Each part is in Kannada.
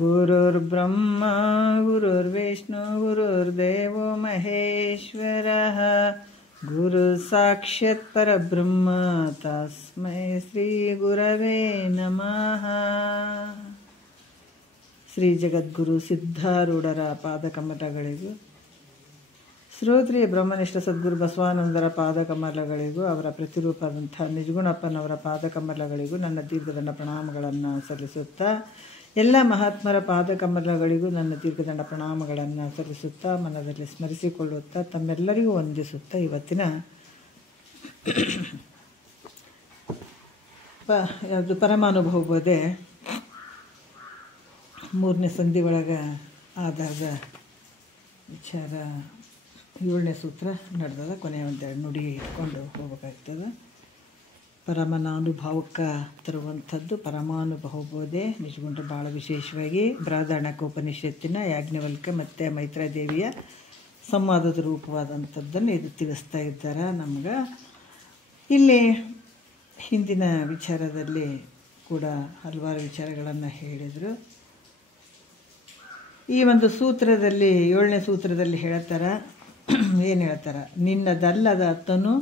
ಗುರುರ್ಬ್ರಹ್ಮ ಗುರುರ್ವಿಷ್ಣು ಗುರುರ್ದೇವೋ ಮಹೇಶ್ವರಃ ಗುರು ಸಾಕ್ಷಾತ್ ಪರಬ್ರಹ್ಮ ತಸ್ಮೈ ಶ್ರೀ ಗುರವೇ ನಮಃ. ಶ್ರೀ ಜಗದ್ಗುರು ಸಿದ್ಧಾರೂಢರ ಪಾದಕಮಲಗಳಿಗೂ, ಶ್ರೋತ್ರಿಯ ಬ್ರಹ್ಮನಿಷ್ಠ ಸದ್ಗುರು ಬಸವಾನಂದರ ಪಾದಕಮಲಗಳಿಗೂ, ಅವರ ಪ್ರತಿರೂಪದಂಥ ನಿಜಗುಣಪ್ಪನವರ ಪಾದಕಮಲಗಳಿಗೂ ನನ್ನ ದೀರ್ಘದಂಡ ಪ್ರಣಾಮಗಳನ್ನು ಸಲ್ಲಿಸುತ್ತಾ, ಎಲ್ಲ ಮಹಾತ್ಮರ ಪಾದಕಮಲಗಳಿಗೂ ನನ್ನ ದೀರ್ಘದಂಡ ಪ್ರಣಾಮಗಳನ್ನು ಸಲ್ಲಿಸುತ್ತಾ, ಮನದಲ್ಲಿ ಸ್ಮರಿಸಿಕೊಳ್ಳುತ್ತಾ, ತಮ್ಮೆಲ್ಲರಿಗೂ ವಂದಿಸುತ್ತಾ, ಇವತ್ತಿನ ಯಾವುದು ಪರಮಾನುಭವ ಬೋಧೆ 3ನೇ ಸಂಧಿ ಒಳಗೆ ಆಧಾರದ ವಿಚಾರ 7ನೇ ಸೂತ್ರ ನಡೆದದ. ಕೊನೆಯ ಒಂದೆರಡು ನುಡಿ ಇಟ್ಕೊಂಡು ಹೋಗ್ಬೇಕಾಗ್ತದೆ. ಪರಮಾನುಭವಕ್ಕೆ ತರುವಂಥದ್ದು ಪರಮಾನುಭವ ಬೋಧೆ ನಿಜಗೊಂಡ್ರೆ ಭಾಳ ವಿಶೇಷವಾಗಿ ಬೃಹದಾರಣ್ಯಕೋಪನಿಷತ್ತಿನ ಯಾಜ್ಞವಲ್ಕ್ಯ ಮತ್ತು ಮೈತ್ರಾದೇವಿಯ ಸಂವಾದದ ರೂಪವಾದಂಥದ್ದನ್ನು ಇದು ತಿಳಿಸ್ತಾ ಇದ್ದಾರೆ ನಮ್ಗೆ. ಇಲ್ಲಿ ಹಿಂದಿನ ವಿಚಾರದಲ್ಲಿ ಕೂಡ ಹಲವಾರು ವಿಚಾರಗಳನ್ನು ಹೇಳಿದರು. ಈ ಒಂದು ಸೂತ್ರದಲ್ಲಿ 7ನೇ ಸೂತ್ರದಲ್ಲಿ ಹೇಳ್ತಾರೆ, ಏನು ಹೇಳ್ತಾರೆ, ನಿನ್ನದಲ್ಲದ ತನು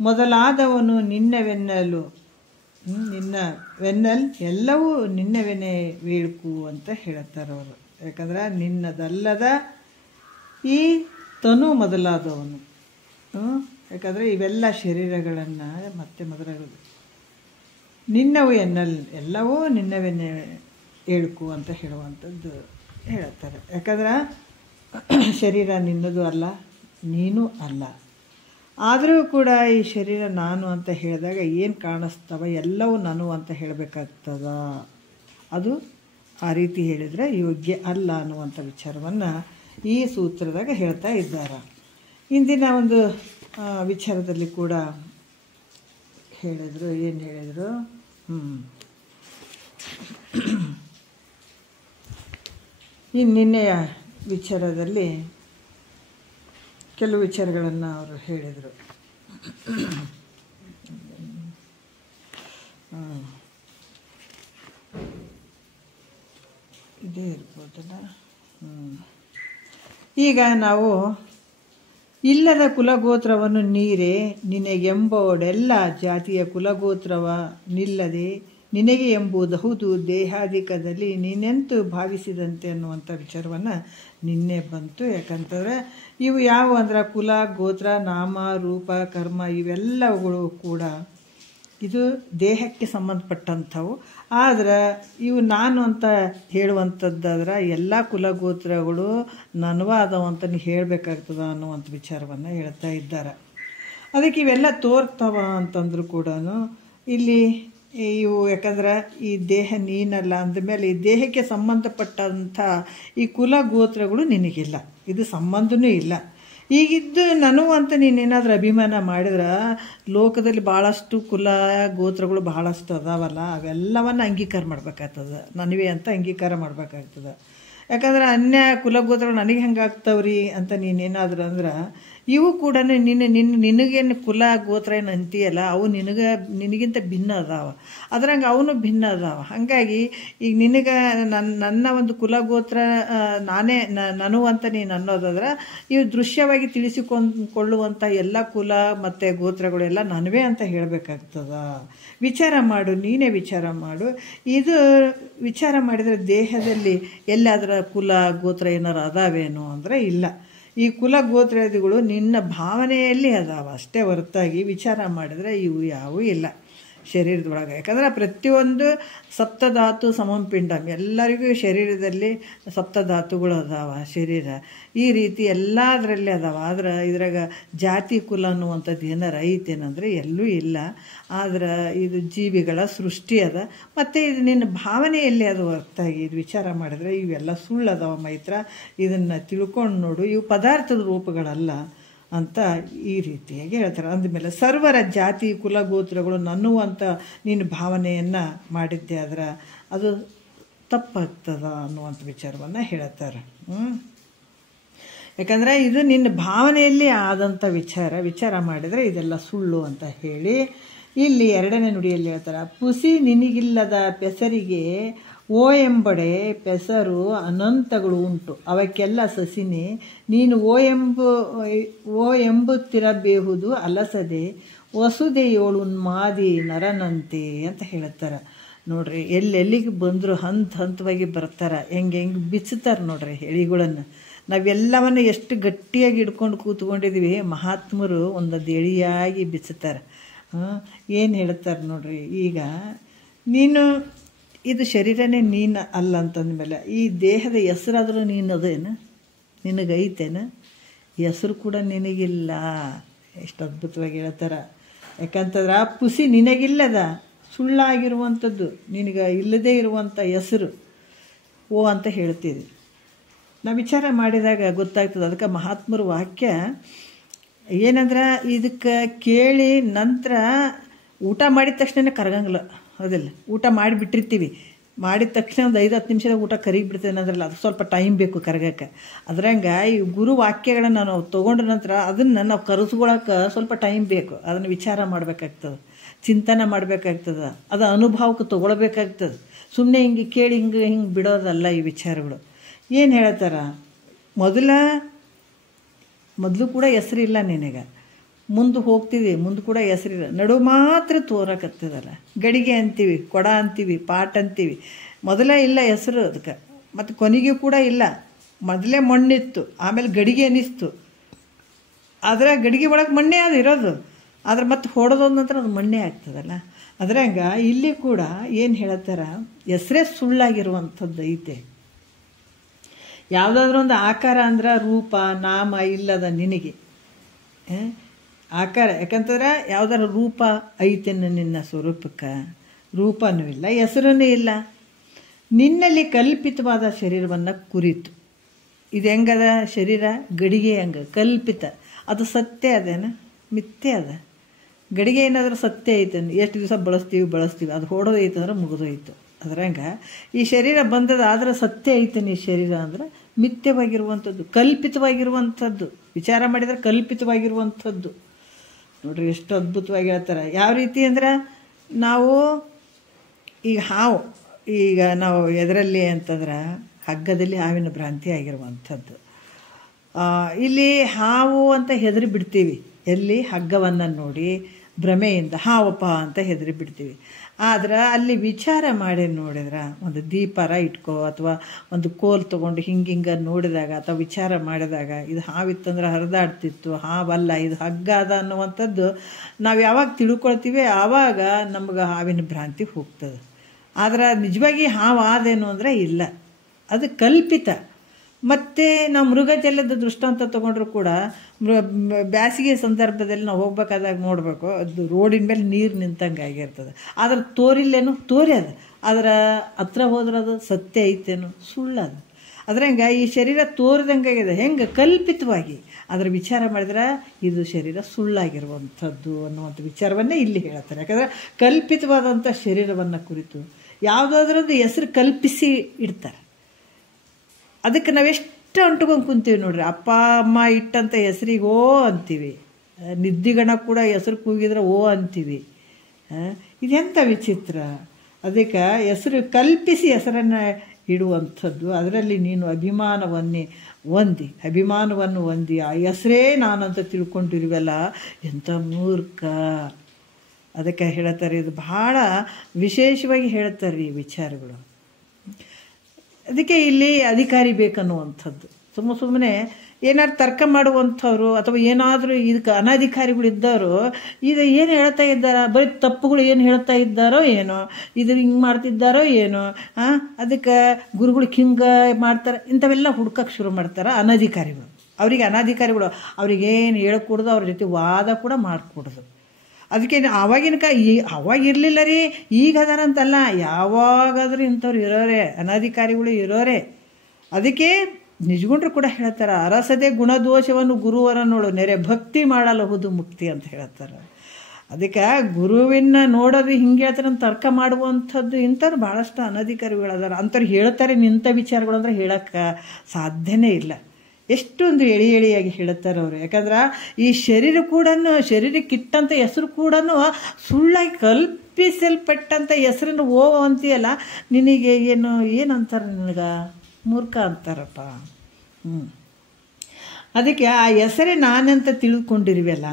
ಮೊದಲಾದವನು ನಿನ್ನವೆನ್ನಲು, ನಿನ್ನ ವೆನ್ನಲ್ ಎಲ್ಲವೂ ನಿನ್ನವೆನೆ ವೀಳ್ಕು ಅಂತ ಹೇಳ್ತಾರೆ ಅವರು. ಯಾಕಂದ್ರೆ ನಿನ್ನದಲ್ಲದ ಈ ತನು ಮೊದಲಾದವನು, ಯಾಕಂದರೆ ಇವೆಲ್ಲ ಶರೀರಗಳನ್ನು ಮತ್ತೆ ಮೊದಲಾಗೋದು ನಿನ್ನವು ಎನ್ನಲ್ ಎಲ್ಲವೂ ನಿನ್ನವೆನೆ ಹೇಳ್ಕು ಅಂತ ಹೇಳುವಂಥದ್ದು ಹೇಳ್ತಾರೆ. ಯಾಕಂದ್ರೆ ಶರೀರ ನಿನ್ನದು ಅಲ್ಲ, ನೀನು ಅಲ್ಲ. ಆದರೂ ಕೂಡ ಈ ಶರೀರ ನಾನು ಅಂತ ಹೇಳಿದಾಗ ಏನು ಕಾಣಿಸ್ತವ, ಎಲ್ಲವೂ ನಾನು ಅಂತ ಹೇಳಬೇಕಾಗ್ತದ. ಅದು ಆ ರೀತಿ ಹೇಳಿದರೆ ಯೋಗ್ಯ ಅಲ್ಲ ಅನ್ನುವಂಥ ವಿಚಾರವನ್ನು ಈ ಸೂತ್ರದಾಗ ಹೇಳ್ತಾ ಇದ್ದಾರೆ. ಇಂದಿನ ಒಂದು ವಿಚಾರದಲ್ಲಿ ಕೂಡ ಹೇಳಿದರು. ಏನು ಹೇಳಿದರು? ನಿನ್ನೆಯ ವಿಚಾರದಲ್ಲಿ ಕೆಲವು ವಿಚಾರಗಳನ್ನು ಅವರು ಹೇಳಿದರು. ಇದೇ ಇರ್ಬೋದಲ್ಲ. ಈಗ ನಾವು ಇಲ್ಲದ ಕುಲಗೋತ್ರವನ್ನು ನೀರೇ ನಿನಗೆಂಬೋಡೆಲ್ಲ ಜಾತಿಯ ಕುಲಗೋತ್ರವ ನಿಲ್ಲದೆ ನಿನಗೆ ಎಂಬುದಹುದು ದೇಹಾದಿಕದಲ್ಲಿ ನೀನೆಂತೂ ಭಾವಿಸಿದಂತೆ ಅನ್ನುವಂಥ ವಿಚಾರವನ್ನು ನಿನ್ನೆ ಬಂತು. ಯಾಕಂತಂದರೆ ಇವು ಯಾವ ಅಂದ್ರೆ ಕುಲ, ಗೋತ್ರ, ನಾಮ, ರೂಪ, ಕರ್ಮ ಇವೆಲ್ಲವುಗಳು ಕೂಡ ಇದು ದೇಹಕ್ಕೆ ಸಂಬಂಧಪಟ್ಟಂಥವು. ಆದರೆ ಇವು ನಾನು ಅಂತ ಹೇಳುವಂಥದ್ದಾದ್ರೆ ಎಲ್ಲ ಕುಲಗೋತ್ರಗಳು ನನವಾದವು ಅಂತ ನೀವು ಹೇಳಬೇಕಾಗ್ತದ ಅನ್ನುವಂಥ ವಿಚಾರವನ್ನು ಹೇಳ್ತಾ ಇದ್ದಾರೆ. ಅದಕ್ಕೆ ಇವೆಲ್ಲ ತೋರ್ತವ ಅಂತಂದ್ರು ಕೂಡ ಇಲ್ಲಿ ಇವು, ಯಾಕಂದ್ರೆ ಈ ದೇಹ ನೀನಲ್ಲ ಅಂದಮೇಲೆ ಈ ದೇಹಕ್ಕೆ ಸಂಬಂಧಪಟ್ಟಂಥ ಈ ಕುಲ ಗೋತ್ರಗಳು ನಿನಗಿಲ್ಲ, ಇದು ಸಂಬಂಧನೂ ಇಲ್ಲ. ಈಗಿದ್ದು ನಾನು ಅಂತ ನೀನೇನಾದರೂ ಅಭಿಮಾನ ಮಾಡಿದ್ರೆ ಲೋಕದಲ್ಲಿ ಭಾಳಷ್ಟು ಕುಲ ಗೋತ್ರಗಳು ಬಹಳಷ್ಟು ಅದಾವಲ್ಲ, ಅವೆಲ್ಲವನ್ನು ಅಂಗೀಕಾರ ಮಾಡ್ಬೇಕಾಗ್ತದೆ, ನನವೇ ಅಂತ ಅಂಗೀಕಾರ ಮಾಡ್ಬೇಕಾಗ್ತದೆ. ಯಾಕಂದ್ರೆ ಅನ್ಯ ಕುಲಗೋತ್ರಗಳು ನನಗೆ ಹೆಂಗಾಗ್ತಾವ್ರಿ ಅಂತ ನೀನೇನಾದ್ರು ಅಂದ್ರೆ ಇವು ಕೂಡ ನಿನಗೇನು ಕುಲ ಗೋತ್ರ ಏನು ಅಂತೀಯಲ್ಲ, ಅವು ನಿನಗಿಂತ ಭಿನ್ನ ಅದಾವ, ಅದ್ರಂಗೆ ಅವನು ಭಿನ್ನ ಅದಾವ. ಹಾಗಾಗಿ ಈಗ ನಿನಗೆ ನನ್ನ ಒಂದು ಕುಲಗೋತ್ರ ನಾನೇ ನಾನು ಅಂತ ನೀನು ಅನ್ನೋದಾದ್ರೆ ಇವು ದೃಶ್ಯವಾಗಿ ತಿಳಿಸಿಕೊಳ್ಳುವಂಥ ಎಲ್ಲ ಕುಲ ಮತ್ತು ಗೋತ್ರಗಳು ಎಲ್ಲ ನನವೇ ಅಂತ ಹೇಳಬೇಕಾಗ್ತದ. ವಿಚಾರ ಮಾಡು, ನೀನೇ ವಿಚಾರ ಮಾಡು. ಇದು ವಿಚಾರ ಮಾಡಿದರೆ ದೇಹದಲ್ಲಿ ಎಲ್ಲಾದರೂ ಕುಲ ಗೋತ್ರ ಏನಾರು ಅದಾವೇನೋ ಅಂದರೆ ಇಲ್ಲ. ಈ ಕುಲ ಗೋತ್ರಾದಿಗಳು ನಿನ್ನ ಭಾವನೆಯಲ್ಲಿ ಅದಾವ ಅಷ್ಟೇ ಹೊರತಾಗಿ ವಿಚಾರ ಮಾಡಿದರೆ ಇವು ಯಾವೂ ಇಲ್ಲ ಶರೀರದೊಳಗೆ. ಯಾಕಂದ್ರೆ ಪ್ರತಿಯೊಂದು ಸಪ್ತಧಾತು ಸಮಂಪಿಂಡಂ, ಎಲ್ಲರಿಗೂ ಶರೀರದಲ್ಲಿ ಸಪ್ತಧಾತುಗಳು ಅದಾವ ಶರೀರ, ಈ ರೀತಿ ಎಲ್ಲದರಲ್ಲಿ ಅದಾವ. ಆದ್ರೆ ಇದ್ರಾಗ ಜಾತಿ ಕುಲ ಅನ್ನುವಂಥದ್ದು ಏನಾರು ಐತೇನಂದರೆ ಎಲ್ಲೂ ಇಲ್ಲ. ಆದ್ರೆ ಇದು ಜೀವಿಗಳ ಸೃಷ್ಟಿ ಅದ, ಮತ್ತು ಇದು ನಿನ್ನ ಭಾವನೆಯಲ್ಲಿ ಅದು ಹೊರತಾಗಿ ಇದು ವಿಚಾರ ಮಾಡಿದ್ರೆ ಇವೆಲ್ಲ ಸುಳ್ಳದಾವ ಮೈತ್ರ, ಇದನ್ನು ತಿಳ್ಕೊಂಡು ನೋಡು, ಇವು ಪದಾರ್ಥದ ರೂಪಗಳಲ್ಲ ಅಂತ ಈ ರೀತಿಯಾಗಿ ಹೇಳ್ತಾರೆ. ಅಂದಮೇಲೆ ಸರ್ವರ ಜಾತಿ ಕುಲಗೋತ್ರಗಳು ನನ್ನುವಂಥ ನೀನು ಭಾವನೆಯನ್ನು ಮಾಡಿದ್ದೆ ಆದ್ರೆ ಅದು ತಪ್ಪಾಗ್ತದ ಅನ್ನುವಂಥ ವಿಚಾರವನ್ನು ಹೇಳ್ತಾರೆ. ಯಾಕಂದರೆ ಇದು ನಿನ್ನ ಭಾವನೆಯಲ್ಲಿ ಆದಂಥ ವಿಚಾರ ಮಾಡಿದರೆ ಇದೆಲ್ಲ ಸುಳ್ಳು ಅಂತ ಹೇಳಿ ಇಲ್ಲಿ 2ನೇ ನುಡಿಯಲ್ಲಿ ಹೇಳ್ತಾರೆ, ಪುಸಿ ನಿನಗಿಲ್ಲದ ಪೆಸರಿಗೆ ಓ ಎಂಬಡೆ ಪೆಸರು ಅನಂತಗಳು ಉಂಟು, ಅವಕ್ಕೆಲ್ಲ ಸಸಿನಿ ನೀನು ಓ ಎಂಬುತ್ತಿರಬೇಹುದು ಅಲಸದೆ ವಸುದೆಯೋಳು ಮಾದಿ ನರನಂತೆ ಅಂತ ಹೇಳ್ತಾರೆ. ನೋಡ್ರಿ, ಎಲ್ಲೆಲ್ಲಿಗೆ ಬಂದರು ಹಂತವಾಗಿ ಬರ್ತಾರೆ, ಹೆಂಗೆ ಬಿಚ್ಚುತ್ತಾರೆ ನೋಡ್ರಿ ಎಳಿಗಳನ್ನು. ನಾವೆಲ್ಲವನ್ನು ಎಷ್ಟು ಗಟ್ಟಿಯಾಗಿ ಹಿಡ್ಕೊಂಡು ಕೂತ್ಕೊಂಡಿದ್ದೀವಿ, ಮಹಾತ್ಮರು ಒಂದೊಂದು ಎಳಿಯಾಗಿ ಬಿಚ್ಚುತ್ತಾರೆ. ಏನು ಹೇಳ್ತಾರೆ ನೋಡ್ರಿ, ಈಗ ನೀನು ಇದು ಶರೀರನೇ ನೀನು ಅಲ್ಲ ಅಂತಂದಮೇಲೆ ಈ ದೇಹದ ಹೆಸರಾದರೂ ನೀನು ಅದೇನು, ನಿನಗೈತೇನು? ಹೆಸರು ಕೂಡ ನಿನಗಿಲ್ಲ. ಎಷ್ಟು ಅದ್ಭುತವಾಗಿ ಹೇಳ್ತಾರೆ. ಯಾಕಂತಂದ್ರೆ ಆ ಪುಸಿ ನಿನಗಿಲ್ಲದ ಸುಳ್ಳಾಗಿರುವಂಥದ್ದು, ನಿನಗೆ ಇಲ್ಲದೇ ಇರುವಂಥ ಹೆಸರು ಓ ಅಂತ ಹೇಳ್ತೀವಿ. ನಾವು ವಿಚಾರ ಮಾಡಿದಾಗ ಗೊತ್ತಾಗ್ತದೆ. ಅದಕ್ಕೆ ಮಹಾತ್ಮರ ವಾಕ್ಯ ಏನಂದ್ರೆ, ಇದಕ್ಕೆ ಕೇಳಿ ನಂತರ ಊಟ ಮಾಡಿದ ತಕ್ಷಣ ಕರಗಂಗಿಲ್ಲ, ಹೌದಿಲ್ಲ? ಊಟ ಮಾಡಿಬಿಟ್ಟಿರ್ತೀವಿ, ಮಾಡಿದ ತಕ್ಷಣ ಒಂದು 5-10 ನಿಮಿಷದಾಗ ಊಟ ಕರಿಗಿಬಿಡ್ತೇವೆ ಅನ್ನೋದ್ರಲ್ಲ, ಅದು ಸ್ವಲ್ಪ ಟೈಮ್ ಬೇಕು ಕರಗಕ್ಕೆ. ಅದ್ರಂಗೆ ಈ ಗುರು ವಾಕ್ಯಗಳನ್ನು ನಾವು ತೊಗೊಂಡ ನಂತರ ಅದನ್ನು ನಾವು ಕರೆಸ್ಕೊಳಕ್ಕೆ ಸ್ವಲ್ಪ ಟೈಮ್ ಬೇಕು. ಅದನ್ನು ವಿಚಾರ ಮಾಡಬೇಕಾಗ್ತದೆ, ಚಿಂತನೆ ಮಾಡಬೇಕಾಗ್ತದೆ, ಅದು ಅನುಭವಕ್ಕೆ ತೊಗೊಳ್ಬೇಕಾಗ್ತದೆ. ಸುಮ್ಮನೆ ಹಿಂಗೆ ಕೇಳಿ ಹಿಂಗೆ ಬಿಡೋದಲ್ಲ ಈ ವಿಚಾರಗಳು. ಏನು ಹೇಳ್ತಾರೆ, ಮೊದಲು ಕೂಡ ಹೆಸರಿಲ್ಲ ನಿನಗೆ, ಮುಂದೆ ಹೋಗ್ತೀವಿ ಮುಂದೆ ಕೂಡ ಹೆಸರಿಲ್ಲ, ನಡು ಮಾತ್ರ ತೋರಕತ್ತದಲ್ಲ. ಗಡಿಗೆ ಅಂತೀವಿ, ಕೊಡ ಅಂತೀವಿ, ಪಾಟ್ ಅಂತೀವಿ, ಮೊದಲೇ ಇಲ್ಲ ಹೆಸರು ಅದಕ್ಕೆ. ಮತ್ತು ಕೊನೆಗೂ ಕೂಡ ಇಲ್ಲ. ಮೊದಲೇ ಮಣ್ಣಿತ್ತು, ಆಮೇಲೆ ಗಡಿಗೆ ಅನ್ನಿಸ್ತು. ಆದರೆ ಗಡಿಗೆ ಒಳಗೆ ಮಣ್ಣೇ ಅದು ಇರೋದು, ಆದ್ರೆ ಮತ್ತೆ ಹೊಡೆದೋದ ನಂತರ ಅದು ಮಣ್ಣೇ ಆಗ್ತದಲ್ಲ. ಅದ್ರಂಗ ಇಲ್ಲಿ ಕೂಡ ಏನು ಹೇಳ್ತಾರ, ಹೆಸರೇ ಸುಳ್ಳಾಗಿರುವಂಥದ್ದು ಐತೆ. ಯಾವುದಾದ್ರೂ ಒಂದು ಆಕಾರ ಅಂದ್ರೆ ರೂಪ ನಾಮ ಇಲ್ಲದ ನಿನಗೆ ಆಕಾರ. ಯಾಕಂತಂದ್ರೆ ಯಾವುದಾದ್ರು ರೂಪ ಐತೆನ್ನು ನಿನ್ನ ಸ್ವರೂಪಕ್ಕೆ, ರೂಪನೂ ಇಲ್ಲ, ಹೆಸರೂ ಇಲ್ಲ. ನಿನ್ನಲ್ಲಿ ಕಲ್ಪಿತವಾದ ಶರೀರವನ್ನು ಕುರಿತು. ಇದು ಹೆಂಗದ ಶರೀರ? ಗಡಿಗೆ ಹಂಗೆ ಕಲ್ಪಿತ. ಅದು ಸತ್ಯ ಅದೇನ? ಮಿಥ್ಯೆ ಅದ. ಗಡಿಗೆ ಏನಾದರೂ ಸತ್ಯ ಐತೇನು? ಎಷ್ಟು ದಿವಸ ಬಳಸ್ತೀವಿ, ಅದು ಹೊಡೋದೈತೆ ಅಂದ್ರೆ ಮುಗಿದೋಯ್ತು. ಅದ್ರಂಗೆ ಈ ಶರೀರ ಬಂದದ, ಆದರೆ ಸತ್ಯ ಐತೇನು ಈ ಶರೀರ ಅಂದ್ರೆ? ಮಿಥ್ಯವಾಗಿರುವಂಥದ್ದು, ಕಲ್ಪಿತವಾಗಿರುವಂಥದ್ದು. ವಿಚಾರ ಮಾಡಿದರೆ ಕಲ್ಪಿತವಾಗಿರುವಂಥದ್ದು. ನೋಡ್ರಿ ಎಷ್ಟು ಅದ್ಭುತವಾಗಿ ಹೇಳ್ತಾರೆ. ಯಾವ ರೀತಿ ಅಂದ್ರೆ, ನಾವು ಈಗ ಹಾವು, ಈಗ ನಾವು ಎದರಲ್ಲಿ ಅಂತಂದ್ರೆ ಹಗ್ಗದಲ್ಲಿ ಹಾವಿನ ಭ್ರಾಂತಿ ಆಗಿರುವಂಥದ್ದು. ಇಲ್ಲಿ ಹಾವು ಅಂತ ಹೆದರಿ ಬಿಡ್ತೀವಿ. ಎಲ್ಲಿ? ಹಗ್ಗವನ್ನು ನೋಡಿ ಭ್ರಮೆಯಿಂದ ಹಾವಪ್ಪ ಅಂತ ಹೆದರಿ ಬಿಡ್ತೀವಿ. ಆದ್ರೆ ಅಲ್ಲಿ ವಿಚಾರ ಮಾಡಿ ನೋಡಿದ್ರೆ, ಒಂದು ದೀಪರ ಇಟ್ಕೋ ಅಥವಾ ಒಂದು ಕೋಲ್ ತೊಗೊಂಡು ಹಿಂಗೆ ನೋಡಿದಾಗ ಅಥವಾ ವಿಚಾರ ಮಾಡಿದಾಗ, ಇದು ಹಾವಿತ್ತಂದ್ರೆ ಹರಿದಾಡ್ತಿತ್ತು, ಹಾವಲ್ಲ ಇದು ಹಗ್ಗ ಅದ ಅನ್ನುವಂಥದ್ದು ನಾವು ಯಾವಾಗ ತಿಳ್ಕೊಳ್ತೀವಿ ಆವಾಗ ನಮ್ಗೆ ಹಾವಿನ ಭ್ರಾಂತಿ ಹೋಗ್ತದೆ. ಆದ್ರೆ ನಿಜವಾಗಿ ಹಾವು ಆದೇನು ಅಂದರೆ ಇಲ್ಲ, ಅದು ಕಲ್ಪಿತ. ಮತ್ತು ನಾವು ಮೃಗಜಲದ ದೃಷ್ಟಾಂತ ತೊಗೊಂಡ್ರು ಕೂಡ ಬೇಸಿಗೆ ಸಂದರ್ಭದಲ್ಲಿ ನಾವು ಹೋಗ್ಬೇಕಾದಾಗ ನೋಡಬೇಕು, ಅದು ರೋಡಿನ ಮೇಲೆ ನೀರು ನಿಂತಂಗೆ ಆಗಿರ್ತದೆ. ಆದ್ರೆ ತೋರಿಲ್ಲೇನು? ತೋರಿ ಅದು. ಅದರ ಹತ್ರ ಹೋದ್ರೆ ಅದು ಸತ್ಯ ಐತೇನು? ಸುಳ್ಳದು. ಅದ್ರಂಗೆ ಈ ಶರೀರ ತೋರಿದಂಗೆ ಆಗಿದೆ. ಹೆಂಗೆ? ಕಲ್ಪಿತವಾಗಿ. ಅದರ ವಿಚಾರ ಮಾಡಿದ್ರೆ ಇದು ಶರೀರ ಸುಳ್ಳಾಗಿರುವಂಥದ್ದು ಅನ್ನುವಂಥ ವಿಚಾರವನ್ನೇ ಇಲ್ಲಿ ಹೇಳ್ತಾರೆ. ಯಾಕಂದರೆ ಕಲ್ಪಿತವಾದಂಥ ಶರೀರವನ್ನು ಕುರಿತು ಯಾವುದಾದ್ರದ್ದು ಹೆಸರು ಕಲ್ಪಿಸಿ ಇಡ್ತಾರೆ. ಅದಕ್ಕೆ ನಾವೆಷ್ಟು ಅಂಟ್ಕೊಂಡು ಕುಂತೀವಿ ನೋಡ್ರಿ. ಅಪ್ಪ ಅಮ್ಮ ಇಟ್ಟಂಥ ಹೆಸರಿಗೆ ಓ ಅಂತೀವಿ, ನಿದ್ದಿಗಣ ಕೂಡ ಹೆಸರು ಕೂಗಿದ್ರೆ ಓ ಅಂತೀವಿ. ಇದೆಂಥ ವಿಚಿತ್ರ. ಅದಕ್ಕೆ ಹೆಸರು ಕಲ್ಪಿಸಿ ಹೆಸರನ್ನು ಇಡುವಂಥದ್ದು. ಅದರಲ್ಲಿ ನೀನು ಅಭಿಮಾನವನ್ನು ಹೊಂದಿ ಆ ಹೆಸರೇ ನಾನಂತ ತಿಳ್ಕೊಂಡಿರುವಲ್ಲ, ಎಂಥ ಮೂರ್ಖ. ಅದಕ್ಕೆ ಹೇಳ್ತಾರೆ, ಇದು ಬಹಳ ವಿಶೇಷವಾಗಿ ಹೇಳ್ತಾರೆ ಈ ವಿಚಾರಗಳು. ಅದಕ್ಕೆ ಇಲ್ಲಿ ಅಧಿಕಾರಿ ಬೇಕನ್ನುವಂಥದ್ದು. ಸುಮ್ಮನೆ ಏನಾದ್ರು ತರ್ಕ ಮಾಡುವಂಥವ್ರು ಅಥವಾ ಏನಾದರೂ ಇದಕ್ಕೆ ಅನಧಿಕಾರಿಗಳಿದ್ದವರು ಇದು ಏನು ಹೇಳ್ತಾ ಇದ್ದಾರ, ಬರೀ ತಪ್ಪುಗಳು ಏನು ಹೇಳ್ತಾ ಇದ್ದಾರೋ ಏನೋ, ಇದು ಹಿಂಗೆ ಮಾಡ್ತಿದ್ದಾರೋ ಏನೋ, ಅದಕ್ಕೆ ಗುರುಗಳಿಗೆ ಹಿಂಗೆ ಮಾಡ್ತಾರೆ, ಇಂಥವೆಲ್ಲ ಹುಡ್ಕಕ್ಕೆ ಶುರು ಮಾಡ್ತಾರೆ ಅನಧಿಕಾರಿಗಳು. ಅನಧಿಕಾರಿಗಳು ಅವ್ರಿಗೇನು ಹೇಳ್ಕೊಡ್ದು, ಅವ್ರ ಜೊತೆ ವಾದ ಕೂಡ ಮಾಡಿಕೊಡ್ದು. ಅದಕ್ಕೆ ಅವಾಗಿರಲಿಲ್ಲ ರೀ, ಈಗ ಅದಾರಂತಲ್ಲ, ಯಾವಾಗಾದರೂ ಇಂಥವ್ರು ಇರೋರೆ, ಅನಧಿಕಾರಿಗಳು ಇರೋರೆ. ಅದಕ್ಕೆ ನಿಜಗುಂಡ್ರು ಕೂಡ ಹೇಳ್ತಾರೆ, ಅರಸದೆ ಗುಣದೋಷವನ್ನು ಗುರುವರನ್ನೋಳು ನೆರೆ ಭಕ್ತಿ ಮಾಡಲಹುದು ಮುಕ್ತಿ ಅಂತ ಹೇಳ್ತಾರೆ. ಅದಕ್ಕೆ ಗುರುವಿನ ನೋಡೋದು ಹಿಂಗೆ ಹೇಳ್ತಾರೆ ಅಂತ ತರ್ಕ ಮಾಡುವಂಥದ್ದು ಇಂಥವ್ರು ಭಾಳಷ್ಟು ಅನಧಿಕಾರಿಗಳದಾರ. ಅಂಥವ್ರು ಹೇಳ್ತಾರೆ ನಿಂಥ ವಿಚಾರಗಳು ಅಂದರೆ ಹೇಳೋಕ್ಕೆ ಸಾಧ್ಯನೇ ಇಲ್ಲ. ಎಷ್ಟೊಂದು ಎಳಿ ಎಳಿಯಾಗಿ ಹೇಳುತ್ತಾರೆ ಅವರು. ಯಾಕಂದ್ರೆ ಈ ಶರೀರ ಕೂಡ, ಶರೀರಕ್ಕಿಟ್ಟಂಥ ಹೆಸರು ಕೂಡ ಸುಳ್ಳಾಗಿ ಕಲ್ಪಿಸಲ್ಪಟ್ಟಂಥ ಹೆಸರನ್ನು ಅಂತೀಯಲ್ಲ, ನಿನಗೆ ಏನಂತಾರೆ, ನಿನಗೆ ಮೂರ್ಖ ಅಂತಾರಪ್ಪ. ಅದಕ್ಕೆ ಆ ಹೆಸರೇ ನಾನಂತ ತಿಳ್ಕೊಂಡಿರುವಲ್ಲ,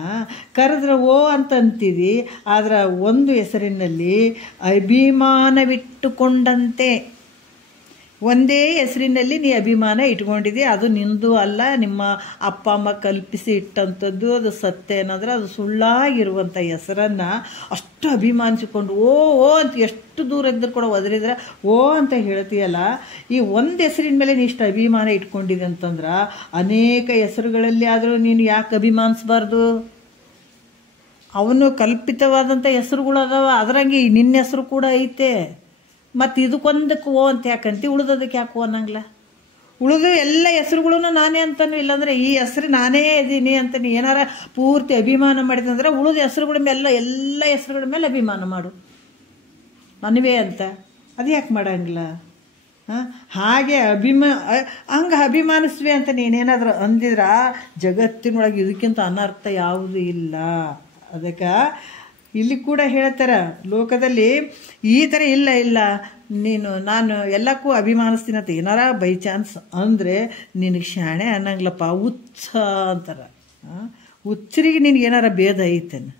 ಕರೆದ್ರೆ ಅಂತ ಅಂತೀವಿ. ಆದ್ರೆ ಒಂದು ಹೆಸರಿನಲ್ಲಿ ಅಭಿಮಾನವಿಟ್ಟುಕೊಂಡಂತೆ, ಒಂದೇ ಹೆಸರಿನಲ್ಲಿ ನೀ ಅಭಿಮಾನ ಇಟ್ಕೊಂಡಿದ್ದೀಯ, ಅದು ನಿಂದು ಅಲ್ಲ, ನಿಮ್ಮ ಅಪ್ಪ ಅಮ್ಮ ಕಲ್ಪಿಸಿ ಇಟ್ಟಂಥದ್ದು, ಅದು ಸತ್ಯ ಏನಂದ್ರೆ ಅದು ಸುಳ್ಳಾಗಿರುವಂಥ ಹೆಸರನ್ನು ಅಷ್ಟು ಅಭಿಮಾನಿಸಿಕೊಂಡು ಓ ಅಂತ ಎಷ್ಟು ದೂರ ಇದ್ದರೂ ಕೂಡ ಒದರಿದ್ರೆ ಅಂತ ಹೇಳ್ತೀಯಲ್ಲ. ಈ ಒಂದು ಹೆಸರಿನ ಮೇಲೆ ನೀ ಇಷ್ಟು ಅಭಿಮಾನ ಇಟ್ಕೊಂಡಿದೆ ಅಂತಂದ್ರೆ ಅನೇಕ ಹೆಸರುಗಳಲ್ಲಿ ಆದರೂ ನೀನು ಯಾಕೆ ಅಭಿಮಾನಿಸಬಾರ್ದು? ಅವನು ಕಲ್ಪಿತವಾದಂಥ ಹೆಸರುಗಳು ಅದಾವ, ಅದರಂಗೆ ನಿನ್ನ ಹೆಸರು ಕೂಡ ಐತೆ. ಮತ್ತು ಇದಕ್ಕೊಂದಕ್ಕೆ ಅಂತ ಯಾಕಂತ ಉಳಿದೋದಕ್ಕೆ ಯಾಕೋ ಅನ್ನಂಗಿಲ್ಲ. ಉಳಿದು ಎಲ್ಲ ಹೆಸರುಗಳೂ ನಾನೇ ಅಂತನೂ, ಇಲ್ಲಾಂದರೆ ಈ ಹೆಸರು ನಾನೇ ಇದ್ದೀನಿ ಅಂತ ನೀ ಏನಾರ ಪೂರ್ತಿ ಅಭಿಮಾನ ಮಾಡಿದಂದ್ರೆ ಉಳಿದ ಹೆಸರುಗಳ ಮೇಲೆ, ಎಲ್ಲ ಹೆಸರುಗಳ ಮೇಲೆ ಅಭಿಮಾನ ಮಾಡು, ನನವೇ ಅಂತ. ಅದು ಯಾಕೆ ಮಾಡೋಂಗಿಲ್ಲ? ಹಾಗೆ ಹಂಗೆ ಅಭಿಮಾನಿಸ್ವಿ ಅಂತ ನೀನೇನಾದರೂ ಅಂದಿದ್ರೆ ಜಗತ್ತಿನೊಳಗೆ ಇದಕ್ಕಿಂತ ಅನರ್ಥ ಯಾವುದೂ ಇಲ್ಲ. ಅದಕ್ಕೆ ಇಲ್ಲಿ ಕೂಡ ಹೇಳ್ತಾರೆ, ಲೋಕದಲ್ಲಿ ಈ ಥರ ಇಲ್ಲ ನಾನು ಎಲ್ಲಕ್ಕೂ ಅಭಿಮಾನಿಸ್ತೀನಿ ಅಂತ ಏನಾರ ಬೈ ಚಾನ್ಸ್ ಅಂದರೆ ನಿನಗೆ ಶಾಣೆ ಅನ್ನಂಗಿಲ್ಲಪ್ಪ, ಹುಚ್ಚ ಅಂತಾರೆ. ಹುಚ್ಚರಿಗೆ ನಿನಗೆ ಏನಾರ ಭೇದ ಐತೇನೆ?